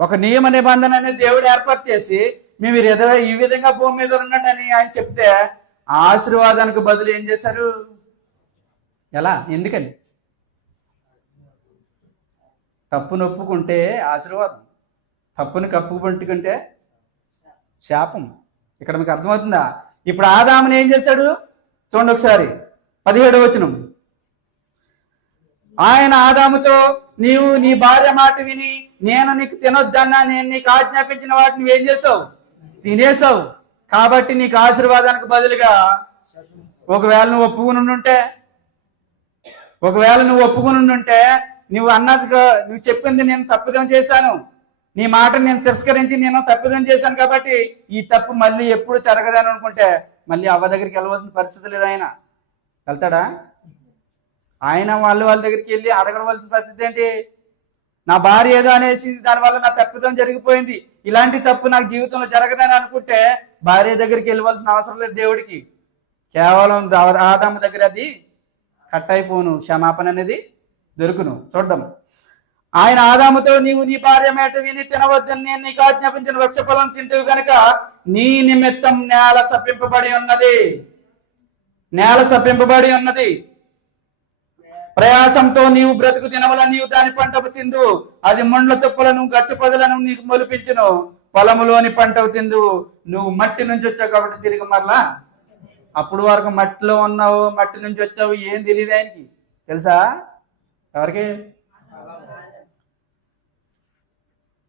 ఒక నియమ నిబంధన అనేది దేవుడు ఏర్పాటు చేసి మేము ఈ విధంగా భూమి మీద ఉండండి అని ఆయన చెప్తే ఆశీర్వాదానికి బదులు ఏం చేశారు? ఎలా? ఎందుకని? తప్పును ఒప్పుకుంటే ఆశీర్వాదం, తప్పుని కప్పుకుంటే శాపం. ఇక్కడ మీకు అర్థమవుతుందా? ఇప్పుడు ఆదాముని ఏం చేశాడు చూడండి ఒకసారి, 17వ వచనం. ఆయన ఆదాముతో, నీవు నీ భార్య మాట విని నేను నీకు తినొద్దన్నా నేను నీకు ఆజ్ఞాపించిన వాటిని నువ్వేం చేసావు? తినేసావు. కాబట్టి నీకు ఆశీర్వాదానికి బదులుగా ఒకవేళ నువ్వు ఒప్పుకుని ఉంటే నువ్వు అన్నది, నువ్వు చెప్పింది నేను తప్పిదం చేశాను, నీ మాట నేను తిరస్కరించి నేను తప్పిదం చేశాను కాబట్టి ఈ తప్పు మళ్ళీ ఎప్పుడు జరగదని అనుకుంటే మళ్ళీ అవ్వ దగ్గరికి వెళ్ళవలసిన పరిస్థితి లేదు. ఆయన వెళ్తాడా? ఆయన వాళ్ళ దగ్గరికి వెళ్ళి అడగవలసిన పరిస్థితి ఏంటి? నా భార్య ఏదో అనేసి దానివల్ల నా తప్పిదం జరిగిపోయింది, ఇలాంటి తప్పు నాకు జీవితంలో జరగదని అనుకుంటే భార్య దగ్గరికి వెళ్ళవలసిన అవసరం లేదు దేవుడికి. కేవలం ఆదాము దగ్గర అది కట్ అయిపోను, క్షమాపణ అనేది దొరుకును. చూద్దాం. ఆయన ఆదాముతో, నీవు నీ భార్య మాట విని తినవద్దని నేను నీకు ఆజ్ఞాపించిన వృక్ష ఫలం తింటూ కనుక నీ నిమిత్తం నేల శపింపబడి ఉన్నది, ప్రయాసంతో నీవు బ్రతుకు తినవల నీవు దాని పంటకు తిందు, అది ముండ్ల తుప్పలను గచ్చ పొదలను నీకు మొలిపించును, పొలములోని పంటకు తిందు, నువ్వు మట్టి నుంచి వచ్చావు కాబట్టి తిరిగి మరలా. అప్పుడు వరకు మట్టిలో ఉన్నావు, మట్టి నుంచి వచ్చావు, ఏం తెలియదు ఆయనకి. తెలుసా? ఎవరికి?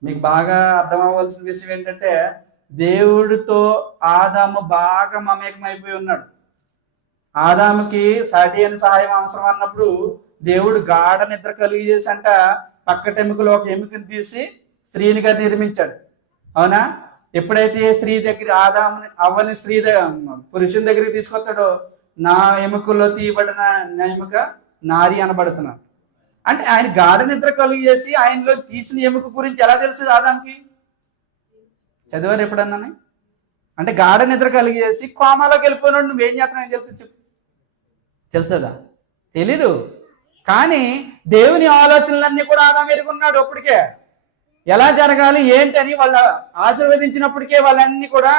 మీకు బాగా అర్థం అవ్వాల్సిన విషయం ఏంటంటే దేవుడితో ఆదాము బాగా మమేకమైపోయి ఉన్నాడు. ఆదాముకి సాటి అయిన సహాయం అవసరం అన్నప్పుడు దేవుడు గాఢ నిద్ర కలిగి చేసి అంట పక్కటెముకలో ఒక ఎముకని తీసి స్త్రీనిగా నిర్మించాడు. అవునా? ఎప్పుడైతే స్త్రీ దగ్గర అవ్వని పురుషుని దగ్గరికి తీసుకొస్తాడో నా ఎముకల్లో తీయబడిన ఎముక నారి అనబడుతున్నాడు. అంటే ఆయన గాఢ నిద్ర కలిగి చేసి ఆయనలో తీసిన ఎముక గురించి ఎలా తెలుసు ఆదాంకి? చదివారు ఎప్పుడన్నా? అంటే గాఢ నిద్ర కలిగి చేసి కోమాలోకి వెళ్ళిపోయినాడు. నువ్వేం చేస్తున్నావు అని చెప్తే చెప్పు, తెలుస్తుందా? తెలీదు. కానీ దేవుని ఆలోచనలన్నీ కూడా ఆదాం ఎరుగున్నాడు. అప్పటికే ఎలా జరగాలి ఏంటని వాళ్ళ ఆశీర్వదించినప్పటికే వాళ్ళన్నీ కూడా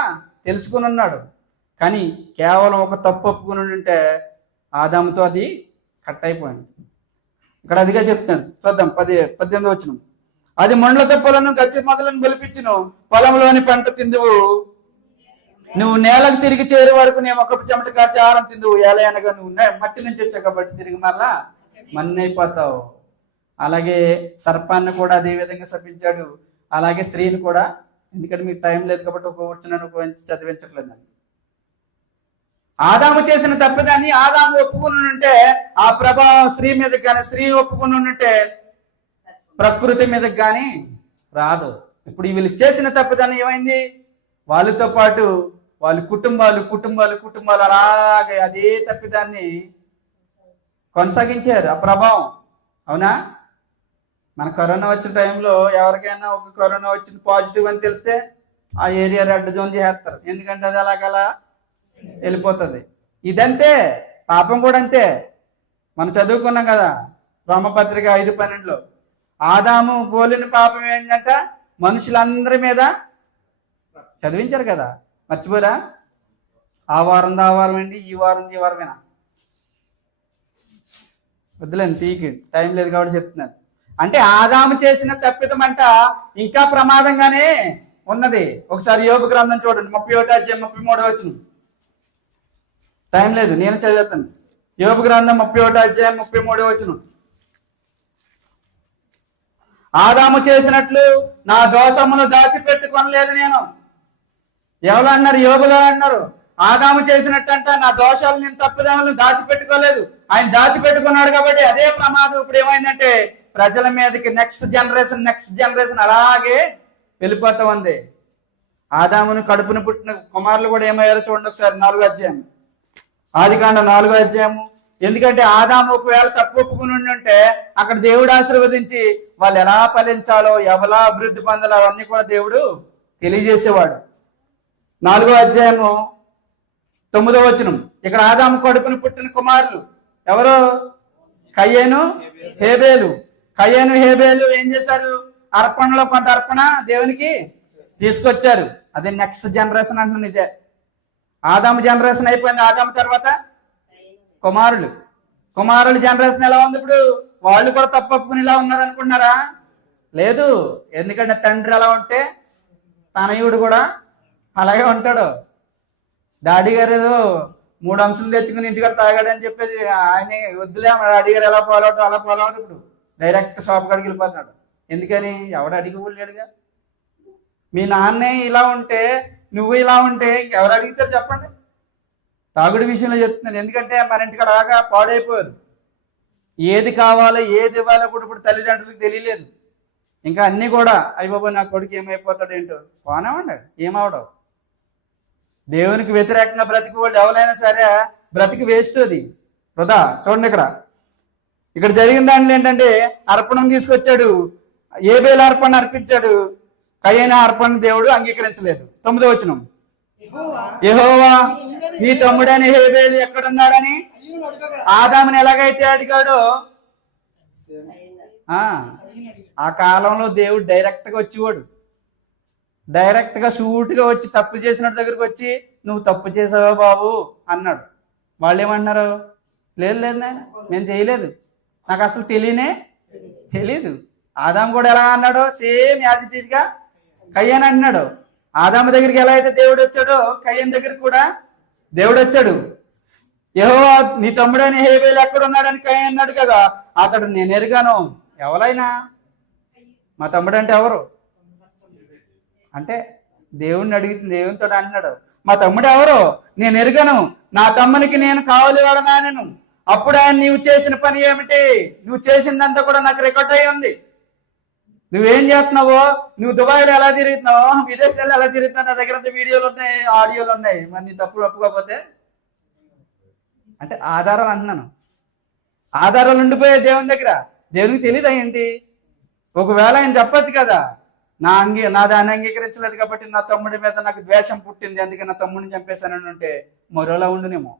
తెలుసుకుని ఉన్నాడు. కానీ కేవలం ఒక తప్పు ఒప్పుకుని ఉంటే ఆదాముతో అది కట్ అయిపోయింది. ఇక్కడ అదిగా చెప్తాను. చూద్దాం. 18వ వచనం. అది ముండ్ల తుప్పలను గచ్చి మొదలను బలిపించును, పొలంలోని పంట తిందువు, నువ్వు నేలకు తిరిగి చేరే వరకు నేను ఒక చెమట కాచి ఆహారం తిందువు, ఎలా అనగా నువ్వు మట్టి నుంచి వచ్చావు కాబట్టి తిరిగి మరలా మన్నైపోతావు. అలాగే సర్పాన్ని కూడా అదే విధంగా శపించాడు, అలాగే స్త్రీని కూడా. ఎందుకంటే మీకు టైం లేదు కాబట్టి ఒక వచ్చినాను చదివించట్లేదండి. ఆదాము చేసిన తప్పిదాన్ని ఆదాము ఒప్పుకుని ఉంటే ఆ ప్రభావం స్త్రీ మీదకి కానీ, స్త్రీ ఒప్పుకుని ఉంటే ప్రకృతి మీదకి కానీ రాదు. ఇప్పుడు వీళ్ళు చేసిన తప్పిదాన్ని ఏమైంది? వాళ్ళతో పాటు వాళ్ళ కుటుంబాలు అలాగే అదే తప్పిదాన్ని కొనసాగించారు, ఆ ప్రభావం. అవునా? మన కరోనా వచ్చిన టైంలో ఎవరికైనా ఒక కరోనా వచ్చింది పాజిటివ్ అని తెలిస్తే ఆ ఏరియా రెడ్ జోన్ చేస్తారు. ఎందుకంటే అది అలాగలా వెళ్ళిపోతుంది. ఇదంతే, పాపం కూడా అంతే. మనం చదువుకున్నాం కదా రోమపత్రిక 5:12. ఆదాము పోలిన పాపం ఏంటంట? మనుషులందరి మీద చదివించారు కదా, మర్చిపోరా? ఆ వారం ఏంటి, ఈ వారమేనా? వద్దులేండి, తీకి టైం లేదు కాబట్టి చెప్తున్నాను. అంటే ఆదాము చేసిన తప్పిదం అంట ఇంకా ప్రమాదంగానే ఉన్నది. ఒకసారి యోబు గ్రంథం చూడండి, 31వ అధ్యాయం 33వ వచనం. టైం లేదు, నేను చదువుతాను. యోబు గ్రంథం 31వ అధ్యాయం 33వ వచనం. ఆదాము చేసినట్లు నా దోషమును దాచిపెట్టుకొనలేదు నేను. ఎవరు అన్నారు? యోబుగా అన్నారు. ఆదాము చేసినట్టంట నా దోషాలు, నేను తప్పిదములను దాచిపెట్టుకోలేదు. ఆయన దాచిపెట్టుకున్నాడు కాబట్టి అదే ప్రమాదం ఇప్పుడు ఏమైందంటే ప్రజల మీదకి నెక్స్ట్ జనరేషన్ అలాగే వెళ్ళిపోతా ఉంది. ఆదామును కడుపును పుట్టిన కుమారులు కూడా ఏమయ్యారో చూడండి ఒకసారి 4వ అధ్యాయం ఆదికాండం 4వ అధ్యాయము. ఎందుకంటే ఆదాము ఒకవేళ తప్పు ఒప్పుకుని ఉంటే అక్కడ దేవుడు ఆశీర్వదించి వాళ్ళు ఎలా ఫలించాలో ఎలా అభివృద్ధి పొందాలో అవన్నీ కూడా దేవుడు తెలియజేసేవాడు. 4వ అధ్యాయము 9వ వచనం. ఇక్కడ ఆదాము కడుపును పుట్టిన కుమారులు ఎవరు? కయ్యేను హేబేలు. కయ్యేను హేబేలు ఏం చేశారు? అర్పణలో కొంత అర్పణ దేవునికి తీసుకొచ్చారు. అదే నెక్స్ట్ జనరేషన్ అంటున్నాను. ఇదే ఆదాము జనరేషన్ అయిపోయింది. ఆదాము తర్వాత కుమారులు జనరేషన్ ఎలా ఉంది ఇప్పుడు? వాళ్ళు కూడా తప్పప్పుకుని ఇలా ఉన్నారు అనుకుంటున్నారా? లేదు. ఎందుకంటే తండ్రి ఎలా ఉంటే తనయుడు కూడా అలాగే ఉంటాడు. డాడీ గారు ఏదో 3 అంశాలు తెచ్చుకుని ఇంటికాడ తాగాడని చెప్పేసి ఆయన వద్దులే డాడీ గారు ఎలా ఫాలో అవటం అలా ఫాలో అవటం. ఇప్పుడు డైరెక్ట్ షాప్ కాడికి వెళ్ళిపోతున్నాడు. ఎందుకని? ఎవడు అడిగి వెళ్ళాడుగా. మీ నాన్నే ఇలా ఉంటే నువ్వు ఇలా ఉంటే ఎవరు అడిగితారు చెప్పండి? తాగుడు విషయంలో చెప్తున్నాను. ఎందుకంటే మన ఇంటికాడ అలాగా పాడైపోయారు. ఏది కావాలో ఏది ఇవ్వాలో కూడా ఇప్పుడు తల్లిదండ్రులకు తెలియలేదు. ఇంకా అన్నీ కూడా అయిపోయి నా కొడుకు ఏమైపోతాడు ఏంటో పోనేమండి, ఏమవడం. దేవునికి వ్యతిరేకంగా బ్రతికి వాళ్ళు ఎవరైనా సరే బ్రతికి వేస్ట్, అది వృధా. చూడండి ఇక్కడ జరిగిన దాంట్లో ఏంటంటే అర్పణం తీసుకొచ్చాడు, హేబేలు అర్పణ అర్పించాడు. కయ్యేను అర్పణ దేవుడు అంగీకరించలేదు. 9వ వచనం. యెహోవా నీ తమ్ముడని హేబేలు ఎక్కడున్నాడని ఆదాముని ఎలాగైతే అడిగాడో ఆ కాలంలో దేవుడు డైరెక్ట్ గా వచ్చేవాడు. డైరెక్ట్ గా సూటిగా వచ్చి తప్పు చేసినట్టు దగ్గరికి వచ్చి నువ్వు తప్పు చేసావా బాబు అన్నాడు. వాళ్ళు ఏమన్నారు? లేదు నాయన మేము చేయలేదు, నాకు అసలు తెలీదు. ఆదాము కూడా ఎలా అన్నాడో సేమ్ యాజ్ ఇట్ ఈజ్ గా కయ్యేను అంటున్నాడు. ఆదాము దగ్గరికి ఎలా అయితే దేవుడు వచ్చాడో కయ్యేను దగ్గరికి కూడా దేవుడు వచ్చాడు. యెహోవా నీ తమ్ముడని హేబేలు ఎక్కడ ఉన్నాడని కయ్యేను అన్నాడు కదా. అతడు నేను ఎరుగాను. ఎవరైనా మా తమ్ముడు అంటే ఎవరు అంటే దేవుణ్ణి అడుగుతుంది. దేవునితో అంటున్నాడు మా తమ్ముడు ఎవరు నేను ఎరుగను, నా తమ్మునికి నేను కావాలి వాడనా నేను. అప్పుడు ఆయన నీవు చేసిన పని ఏమిటి? నువ్వు చేసిందంతా కూడా నాకు రికార్డ్ అయి ఉంది. నువ్వేం చేస్తున్నావో, నువ్వు దుబాయ్లో ఎలా తిరుగుతున్నావో, విదేశాల్లో ఎలా తిరుగుతున్నావు, నా దగ్గర వీడియోలు ఉన్నాయి, ఆడియోలు ఉన్నాయి. మరి నీ తప్పులు ఒప్పుకోకపోతే అంటే ఆధారాలు అంటున్నాను. ఆధారాలు ఉండిపోయే దేవుని దగ్గర. దేవునికి తెలియదా ఏంటి? ఒకవేళ ఆయన చెప్పచ్చు కదా, నా దాన్ని అంగీకరించలేదు కాబట్టి నా తమ్ముడి మీద నాకు ద్వేషం పుట్టింది, అందుకే నా తమ్ముడిని చంపేశానని అంటే మరోలా ఉండునేమో.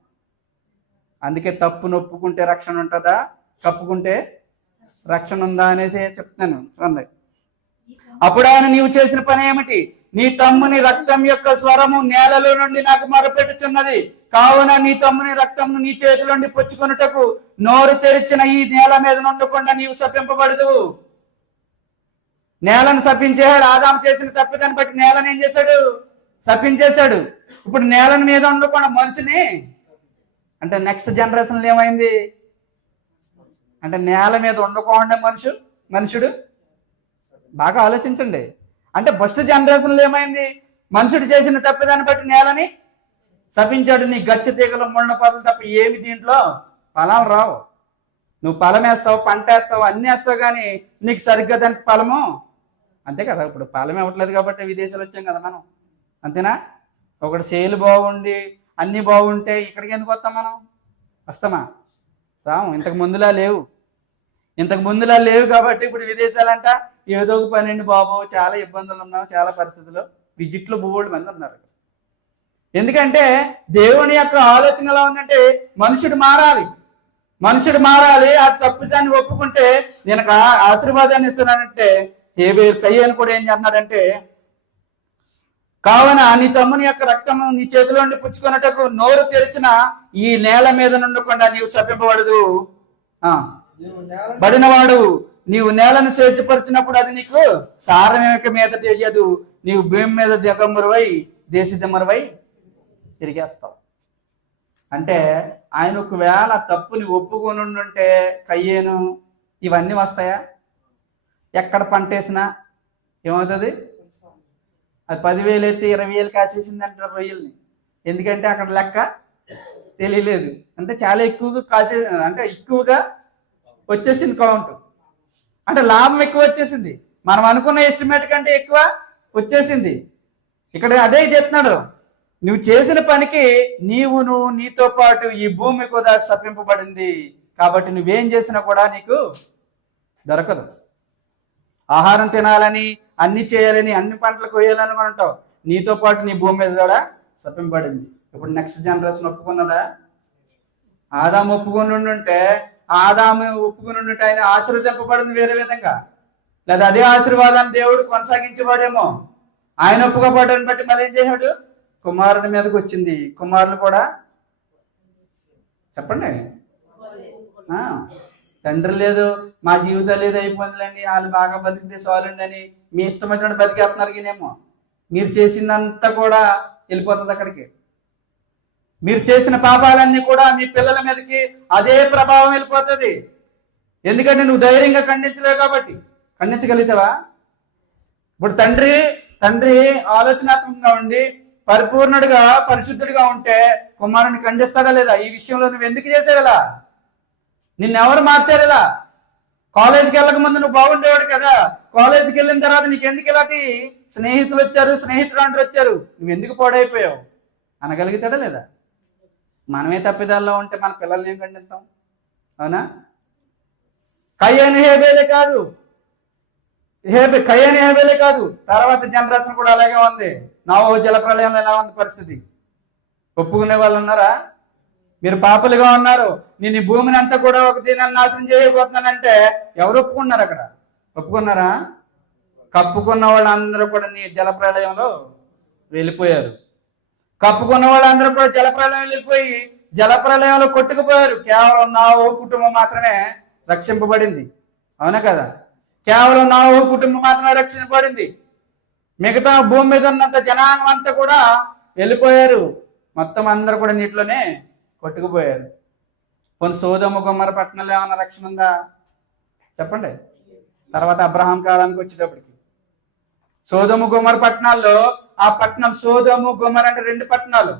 అందుకే తప్పు నొప్పుకుంటే రక్షణ ఉంటుందా, కప్పుకుంటే రక్షణ ఉందా అనేసి చెప్తాను. చూడండి. అప్పుడు ఆయన నీవు చేసిన పని ఏమిటి? నీ తమ్ముని రక్తం యొక్క స్వరము నేలలో నుండి నాకు మొరపెట్టుచున్నది, కావున నీ తమ్ముని రక్తము నీ చేతి నుండి పుచ్చుకొనుటకు నోరు తెరిచిన ఈ నేల మీద ఉండకుండా నీవు శపింపబడదు. నేలను శపించేశాడు. ఆదాము చేసిన తప్పిదాన్ని బట్టి నేలను ఏం చేశాడు? శపించేశాడు. ఇప్పుడు నేలను మీద ఉండకుండా మనిషిని అంటే నెక్స్ట్ జనరేషన్ ఏమైంది అంటే నేల మీద ఉండకుండా మనుషుడు బాగా ఆలోచించండి. అంటే ఫస్ట్ జనరేషన్లో ఏమైంది? మనుషుడు చేసిన తప్పిదాన్ని బట్టి నేలని శపించాడు. నీ గచ్చ తీగలు ముళ్ళ పొదలు తప్ప ఏమి దీంట్లో ఫలాలు రావు. నువ్వు ఫలం వేస్తావు, పంట వేస్తావు, అన్ని వేస్తావు, కానీ నీకు సరిగ్గా దానికి ఫలము అంతే కదా. ఇప్పుడు ఫలం ఇవ్వట్లేదు కాబట్టి విదేశాలు వచ్చాం కదా మనం, అంతేనా? ఒకటి సేలు బాగుండి అన్ని బాగుంటే ఇక్కడికి ఎందుకు వస్తాం మనం? వస్తామా? రాము. ఇంతకు ముందులా లేవు కాబట్టి ఇప్పుడు విదేశాలంట ఏదో ఒక 12 బాబు చాలా ఇబ్బందులు ఉన్నాం, చాలా పరిస్థితుల్లో విజిట్లో బోల్డ్ మంది ఉన్నారు. ఎందుకంటే దేవుని యొక్క ఆలోచన ఎలా ఉందంటే మనుషుడు మారాలి. ఆ తప్పిదాన్ని ఒప్పుకుంటే నేను ఆశీర్వాదాన్ని ఇస్తున్నానంటే కయ్యేను కూడా ఏం చేస్తున్నాడంటే కావున నీ తమ్ముని యొక్క రక్తము నీ చేతిలో నుండి పుచ్చుకున్నటకు నోరు తెరిచిన ఈ నేల మీద నుండకుండా నీవు శపింపబడదు. బడినవాడు నీవు నేలను స్వేచ్ఛపరిచినప్పుడు అది నీకు సారమేక మీద తెలియదు. నీవు భూమి మీద దిగంబరువై దేశదిమ్మరువై తిరిగేస్తావు. అంటే ఆయన ఒకవేళ తప్పుని ఒప్పుకొని ఉంటే కయ్యేను ఇవన్నీ వస్తాయా? ఎక్కడ పంట వేసినా ఏమవుతుంది? అది 10,000 ఎత్తి 20,000 కాసేసింది అంటారు రొయ్యల్ని. ఎందుకంటే అక్కడ లెక్క తెలియలేదు. అంటే చాలా ఎక్కువగా వచ్చేసింది కౌంట్. అంటే లాభం ఎక్కువ వచ్చేసింది. మనం అనుకున్న ఎస్టిమేట్ కంటే ఎక్కువ వచ్చేసింది. ఇక్కడ అదే చెప్తున్నాడు. నువ్వు చేసిన పనికి నీవును నీతో పాటు ఈ భూమి కూడా శపింపబడింది. కాబట్టి నువ్వేం చేసినా కూడా నీకు దొరకదు. ఆహారం తినాలని, అన్ని చేయాలని, అన్ని పంటలు కొయ్యాలని అంటావు, నీతో పాటు నీ భూమి మీద కూడా శపింపబడింది. ఇప్పుడు నెక్స్ట్ జనరేషన్ ఒప్పుకున్నదా? ఆదాము ఒప్పుకుని ఉంటే, ఆదాము ఒప్పుకుని ఉంటే ఆయన ఆశీర్వదింపబడింది వేరే విధంగా, లేదా అదే ఆశీర్వాదాన్ని దేవుడు కొనసాగించేవాడేమో. ఆయన ఒప్పుకోబడ్డాన్ని బట్టి మళ్ళీ ఏం చేశాడు? కుమారుని మీదకి వచ్చింది. కుమారులు కూడా చెప్పండి, తండ్రి లేదు, మా జీవితాలు ఏదో అయిపోయిందిలేండి, వాళ్ళు బాగా బతికితే చాలండి అని మీ ఇష్టమైనటువంటి బతికేస్తున్నారు. కానేమో మీరు చేసిందంతా కూడా వెళ్ళిపోతుంది అక్కడికి. మీరు చేసిన పాపాలన్నీ కూడా మీ పిల్లల మీదకి అదే ప్రభావం వెళ్ళిపోతుంది. ఎందుకంటే నువ్వు ధైర్యంగా ఖండించలేవు కాబట్టి. ఖండించగలుగుతావా? ఇప్పుడు తండ్రి ఆలోచనాత్మకంగా ఉండి పరిపూర్ణుడిగా పరిశుద్ధుడిగా ఉంటే కుమారుని ఖండిస్తాడా లేదా? ఈ విషయంలో నువ్వు ఎందుకు చేసావు ఇలా? నిన్నెవరు మార్చారు ఇలా? కాలేజీకి వెళ్ళక ముందు నువ్వు బాగుండేవాడు కదా, కాలేజీకి వెళ్ళిన తర్వాత నీకు ఎందుకు ఇలాంటి స్నేహితులు వచ్చారు, స్నేహితులు వచ్చారు, నువ్వు ఎందుకు పాడైపోయావు అనగలుగుతాడా లేదా? మనమే తప్పిదాల్లో ఉంటే మన పిల్లల్ని ఏం ఖండిస్తాం? అవునా? కయ్యని హేబేలే కాదు, కయ్యని హేబేలే కాదు, తర్వాత జనరేషన్ కూడా అలాగే ఉంది. నావో జలప్రళయంలో ఎలా ఉంది పరిస్థితి? ఒప్పుకునే వాళ్ళు ఉన్నారా? మీరు పాపలుగా ఉన్నారు, నేను ఈ భూమిని అంతా కూడా ఒక దీనాన్ని నాశనం చేయబోతున్నానంటే ఎవరు ఒప్పుకున్నారు? అక్కడ ఒప్పుకున్నారా? కప్పుకున్న వాళ్ళందరూ కూడా నీ జలప్రళయంలో వెళ్ళిపోయారు. కప్పుకున్న వాళ్ళందరూ కూడా జలప్రళయం వెళ్ళిపోయి జలప్రళయంలో కొట్టుకుపోయారు. కేవలం నావో కుటుంబం మాత్రమే రక్షింపబడింది. అవునా కదా? కేవలం నావో కుటుంబం మాత్రమే రక్షింపబడింది. మిగతా భూమి మీద ఉన్నంత జనాంగం అంతా కూడా వెళ్ళిపోయారు. మొత్తం అందరూ కూడా నీటిలోనే కొట్టుకుపోయారు. కొన్ని సోదొమ గొమొర్ర పట్టణంలో ఏమన్నా రక్షణ ఉందా? చెప్పండి. తర్వాత అబ్రహాం కాలానికి వచ్చేటప్పటికి సోదొమ గొమొర్ర పట్టణాల్లో, ఆ పట్టణం సోదొమ గొమొర్ర అంటే 2 పట్టణాలు.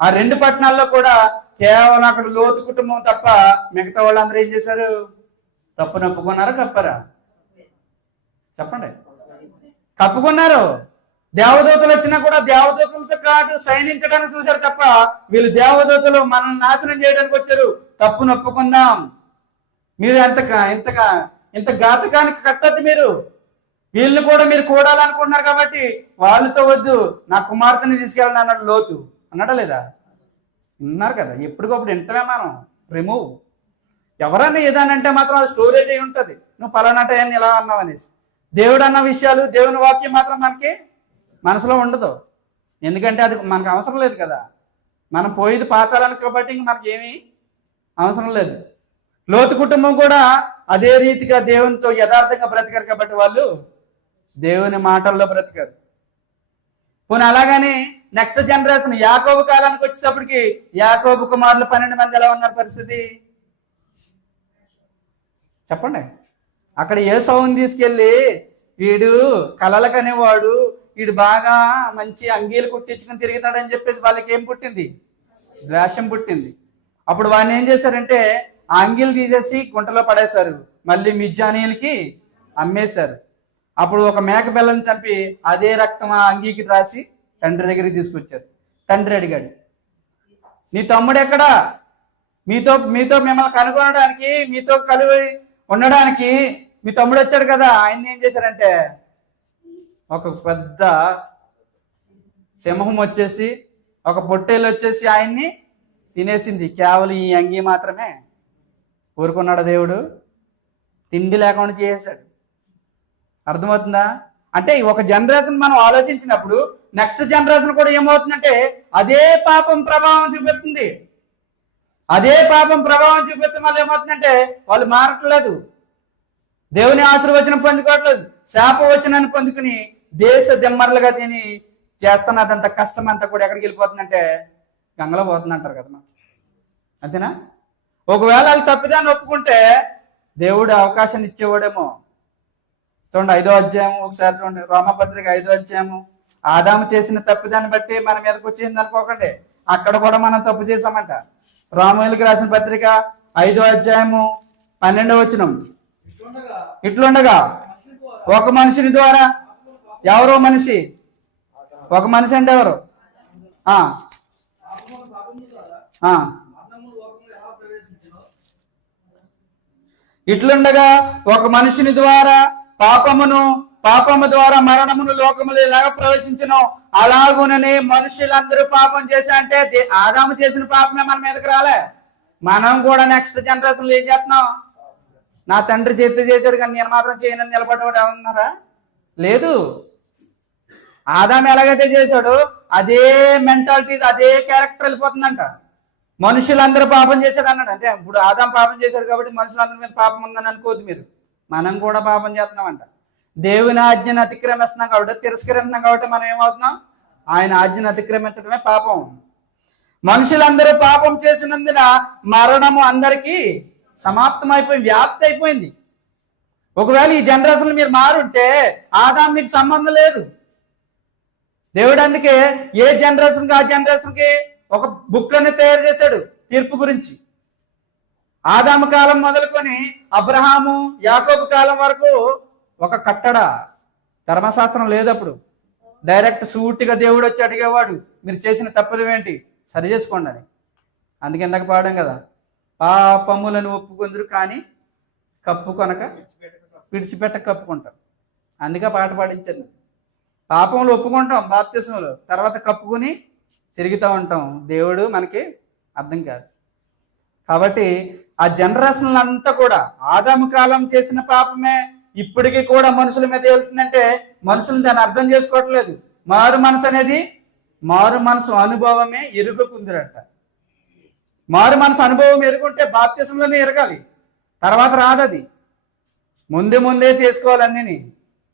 ఆ 2 పట్టణాల్లో కూడా కేవలం అక్కడ లోతు కుటుంబం తప్ప మిగతా వాళ్ళందరూ ఏం చేశారు? తప్పును ఒప్పుకున్నారా, కప్పారా? చెప్పండి. కప్పుకున్నారు. దేవదూతలు వచ్చినా కూడా దేవదూతలతో కాదు సైనించడానికి చూశారు తప్ప వీళ్ళు దేవదూతలు మనల్ని నాశనం చేయడానికి వచ్చారు. తప్పును ఒప్పుకుందాం. మీరు ఇంత ఘాతకానికి కట్టద్దు. మీరు వీళ్ళని కూడా మీరు కూడాలనుకుంటున్నారు కాబట్టి వాళ్ళతో వద్దు, నా కుమార్తెని తీసుకెళ్ళండి అన్నాడు లోతు. అన్నాడా లేదా? విన్నారు కదా? ఎప్పటికప్పుడు వింటమే మనం. రిమూవ్ ఎవరన్నా ఏదానంటే మాత్రం అది స్టోరేజ్ అయి ఉంటుంది. నువ్వు పలానా టైంని ఇలా అన్నావు అనేసి. దేవుడు అన్న విషయాలు, దేవుని వాక్యం మాత్రం మనకి మనసులో ఉండదు. ఎందుకంటే అది మనకు అవసరం లేదు కదా. మనం పోయేది పాతాలను కాబట్టి ఇంక మనకి ఏమీ అవసరం లేదు. లోతు కుటుంబం కూడా అదే రీతిగా దేవునితో యథార్థంగా బ్రతికారు కాబట్టి వాళ్ళు దేవుని మాటల్లో బ్రతికారు. పోనీ అలాగని నెక్స్ట్ జనరేషన్ యాకోబు కాలానికి వచ్చేటప్పటికి యాకోబు కుమారులు 12 మంది ఎలా ఉన్నారు పరిస్థితి? చెప్పండి. అక్కడ ఏసౌని తీసుకెళ్ళి వీడు కలలకనేవాడు, వీడు బాగా మంచి అంగీలు కుట్టించుకుని తిరుగుతాడని చెప్పేసి వాళ్ళకి ఏం పుట్టింది? ద్వేషం పుట్టింది. అప్పుడు వాడిని ఏం చేశారంటే ఆ అంగీలు తీసేసి గుంటలో పడేశారు. మళ్ళీ మిజ్జానీయులకి అమ్మేశారు. అప్పుడు ఒక మేక పిల్లని చంపి అదే రక్తం ఆ అంగీకి రాసి తండ్రి దగ్గరికి తీసుకొచ్చారు. తండ్రి అడిగాడు, నీ తమ్ముడు ఎక్కడా? మీతో మిమ్మల్ని కనుగొనడానికి, మీతో కలిసి ఉండడానికి మీ తమ్ముడు వచ్చాడు కదా. ఆయన్ని ఏం చేశారంటే ఒక పెద్ద సింహం వచ్చేసి, ఒక పొట్టేలు వచ్చేసి ఆయన్ని తినేసింది. కేవలం ఈ అంగీ మాత్రమే ఊరుకున్నాడు దేవుడు. తిండి లేకుండా చేసేసాడు. అర్థమవుతుందా? అంటే ఒక జనరేషన్ మనం ఆలోచించినప్పుడు నెక్స్ట్ జనరేషన్ కూడా ఏమవుతుందంటే అదే పాపం ప్రభావం చూపిస్తుంది. అదే పాపం ప్రభావం చూపిస్తే మళ్ళీ ఏమవుతుందంటే వాళ్ళు మారట్లేదు, దేవుని ఆశీర్వచనం పొందుకోవట్లేదు, శాపవచనాన్ని పొందుకుని దేశ దిమ్మర్లుగా తిని చేస్తున్నదంత కష్టం అంతా కూడా ఎక్కడికి వెళ్ళిపోతుందంటే గంగలో పోతుంది అంటారు కదా. అంతేనా? ఒకవేళ వాళ్ళు తప్పిదాన్ని ఒప్పుకుంటే దేవుడు అవకాశాన్ని ఇచ్చేవాడేమో. చూడండి 5వ అధ్యాయం ఒకసారి చూడండి, రోమపత్రిక 5వ అధ్యాయము. ఆదాము చేసిన తప్పిదాన్ని బట్టి మన మీదకి వచ్చింది అనుకోకండి, అక్కడ కూడా మనం తప్పు చేసామంట. రామేయులకు రాసిన పత్రిక 5వ అధ్యాయము 12వ వచనం. ఇట్లుండగా ఒక మనిషిని ద్వారా, ఎవరో మనిషి, ఒక మనిషి అంటే ఎవరు? ఆ, ఆ. ఇట్లుండగా ఒక మనుషుని ద్వారా పాపము ద్వారా మరణమును లోకములు ఎలాగ ప్రవేశించును, అలాగుననే మనుషులందరూ పాపం చేశా అంటే ఆదాము చేసిన పాపమే మన మీదకి రాలే. మనం కూడా నెక్స్ట్ జనరేషన్లో ఏం చేస్తున్నాం? నా తండ్రి చేతి చేశాడు కానీ నేను మాత్రం చేయనని నిలబడేవాడు ఎవరున్నారా? లేదు. ఆదాము ఎలాగైతే చేశాడో అదే మెంటాలిటీ, అదే క్యారెక్టర్ వెళ్ళిపోతుందంట. మనుషులందరూ పాపం చేశాడు అన్నాడు. అంటే ఇప్పుడు ఆదాం పాపం చేశాడు కాబట్టి మనుషులందరి మీద పాపం ఉందని అనుకోవద్దు మీరు. మనం కూడా పాపం చేస్తున్నామంట. దేవుని ఆజ్ఞను అతిక్రమిస్తున్నాం కాబట్టి, తిరస్కరిస్తున్నాం కాబట్టి మనం ఏమవుతున్నాం? ఆయన ఆజ్ఞను అతిక్రమించడమే పాపం. మనుషులందరూ పాపం చేసినందున మరణము అందరికీ సమాప్తమైపోయింది, వ్యాప్తి అయిపోయింది. ఒకవేళ ఈ జనరేషన్ మీరు మారుంటే ఆదాం మీకు సంబంధం లేదు. దేవుడు అందుకే ఏ జనరేషన్కి ఆ జనరేషన్కి ఒక బుక్ అని తయారు చేశాడు తీర్పు గురించి. ఆదాము కాలం మొదలుకొని అబ్రహాము యాకోబు కాలం వరకు ఒక కట్టడ, ధర్మశాస్త్రం లేదప్పుడు. డైరెక్ట్ సూటిగా దేవుడు వచ్చి అడిగేవాడు, మీరు చేసిన తప్పులు ఏంటి, సరి చేసుకోండి అని. అందుకే ఇందాక పాడాం కదా, పాపములను ఒప్పుకొందరు కానీ కప్పు కొనక విడిచిపెట్ట కప్పుకుంటాం. అందుకే పాట పాడించాను. పాపములు ఒప్పుకుంటాం బాప్తిసంలో, తర్వాత కప్పుకుని తిరుగుతూ ఉంటాం. దేవుడు మనకి అర్థం కాదు. కాబట్టి ఆ జనరేషన్లు అంతా కూడా ఆదాము కాలం చేసిన పాపమే ఇప్పటికీ కూడా మనుషుల మీద వెళ్తుందంటే మనుషులు దాన్ని అర్థం చేసుకోవట్లేదు. మారు మనసు అనుభవమే ఎరుగుకుందిరట. మారు మనసు అనుభవం ఎరుగుంటే బాప్తిసంలోనే ఎరగాలి, తర్వాత రాదది. ముందే చేసుకోవాలన్నీ.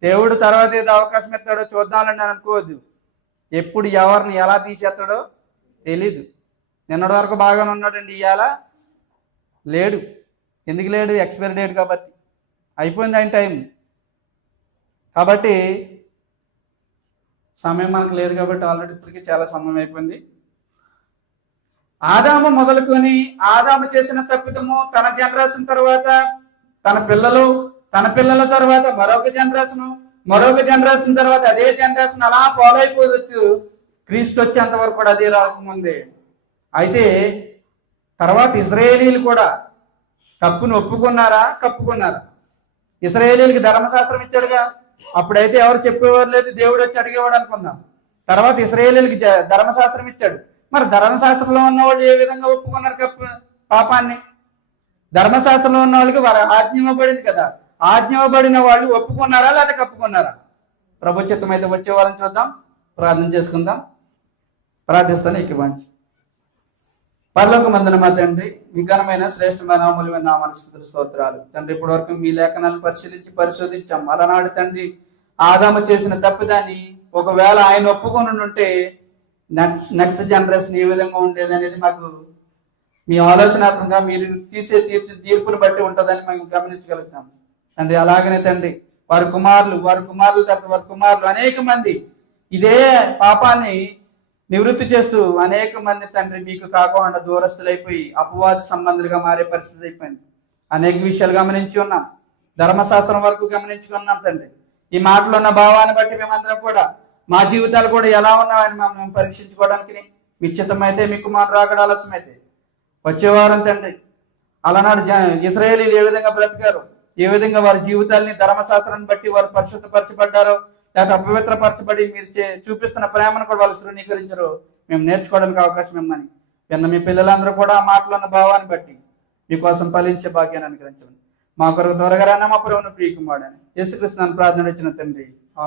దేవుడు తర్వాత ఏదో అవకాశం ఇస్తాడో చూద్దామని అనుకోవద్దు. ఎప్పుడు ఎవరిని ఎలా తీసేస్తాడో తెలీదు. నిన్నటి వరకు బాగానే ఉన్నాడండి, ఇవాళ లేడు. ఎందుకు లేడు? ఎక్స్పైరీ డేట్ కాబట్టి అయిపోయింది ఆయన టైం. కాబట్టి సమయం మనకు లేదు కాబట్టి ఆల్రెడీ ఇప్పటికీ చాలా సమయం అయిపోయింది. ఆదాము మొదలుకొని ఆదాము చేసిన తప్పిదము తన జనరేషన్ తర్వాత తన పిల్లల తర్వాత మరొక జనరేషన్ తర్వాత అదే జనరేషన్ అలా ఫాలో అయిపోవచ్చు. క్రీస్తు వచ్చేంత వరకు కూడా అదే రాకముందే. అయితే తర్వాత ఇశ్రాయేలీలు కూడా తప్పును ఒప్పుకున్నారా, కప్పుకున్నారా? ఇశ్రాయేలీలకి ధర్మశాస్త్రం ఇచ్చాడుగా. అప్పుడైతే ఎవరు చెప్పేవారు లేదు, దేవుడు వచ్చి అడిగేవాడు అనుకున్నాం. తర్వాత ఇశ్రాయేలీలకి ధర్మశాస్త్రం ఇచ్చాడు. మరి ధర్మశాస్త్రంలో ఉన్న వాళ్ళు ఏ విధంగా ఒప్పుకున్నారు పాపాన్ని? ధర్మశాస్త్రంలో ఉన్న వాళ్ళకి వారు ఆజ్ఞ ఇవ్వబడింది కదా, ఆజ్ఞ ఇవ్వబడిన వాళ్ళు ఒప్పుకున్నారా లేదా కప్పుకున్నారా? ప్రభు చిత్తం అయితే వచ్చే వారిని చూద్దాం, ప్రార్థన చేసుకుందాం. ప్రార్థిస్తాను ఎక్కివాంచి. పరలోకమందున మా తండ్రి, మీ ఘనమైన శ్రేష్టమైన అమూల్యమైన నామానికి స్తుతులు స్తోత్రాలు. తండ్రి, ఇప్పటి వరకు మీ లేఖనాలను పరిశోధించాం. అలనాడు తండ్రి ఆదాము చేసిన తప్పిదాన్ని ఒకవేళ ఆయన ఒప్పుకొని ఉంటే నెక్స్ట్ జనరేషన్ ఏ విధంగా ఉండేది అనేది మాకు మీ ఆలోచనాత్మకంగా మీరు తీసే తీర్పును బట్టి ఉంటుందని మేము గమనించగలుగుతాం తండ్రి. అలాగనే తండ్రి వారి కుమారులు అనేక మంది ఇదే పాపాన్ని నివృత్తి చేస్తూ అనేక మంది తండ్రి మీకు కాకుండా దూరస్తులైపోయి అపవాద సంబంధులుగా మారే పరిస్థితి అయిపోయింది. అనేక విషయాలు గమనించి ఉన్నాం, ధర్మశాస్త్రం వరకు గమనించుకున్నాం తండ్రి. ఈ మాటలో ఉన్న భావాన్ని బట్టి మేమందరం కూడా మా జీవితాలు కూడా ఎలా ఉన్నామని మేము పరీక్షించుకోవడానికి మీ చిత్తమైతే మీ కుమారుడు రాకడ ఆలస్యమైతే వచ్చేవారం తండ్రి. అలనాడు ఇశ్రాయేలీలు ఏ విధంగా బ్రతికారు, ఏ విధంగా వారి జీవితాలని ధర్మశాస్త్రాన్ని బట్టి వారు పరిశుద్ధపరచబడ్డారో లేకపోతే అపవిత్రపరచబడి మీరు చూపిస్తున్న ప్రేమను కూడా వాళ్ళు తృణీకరించరు, మేము నేర్చుకోవడానికి అవకాశం ఇమ్మని విన్న మీ పిల్లలందరూ కూడా ఆ మాటలో ఉన్న భావాన్ని బట్టి మీకోసం ఫలించే భాగ్యాన్ని అనుగ్రహించండి. మా కొరకు త్వరగా రానా మా ప్రభువును ప్రియకుమారుడని యేసుక్రీస్తు ప్రార్థన ఇచ్చిన తండ్రి.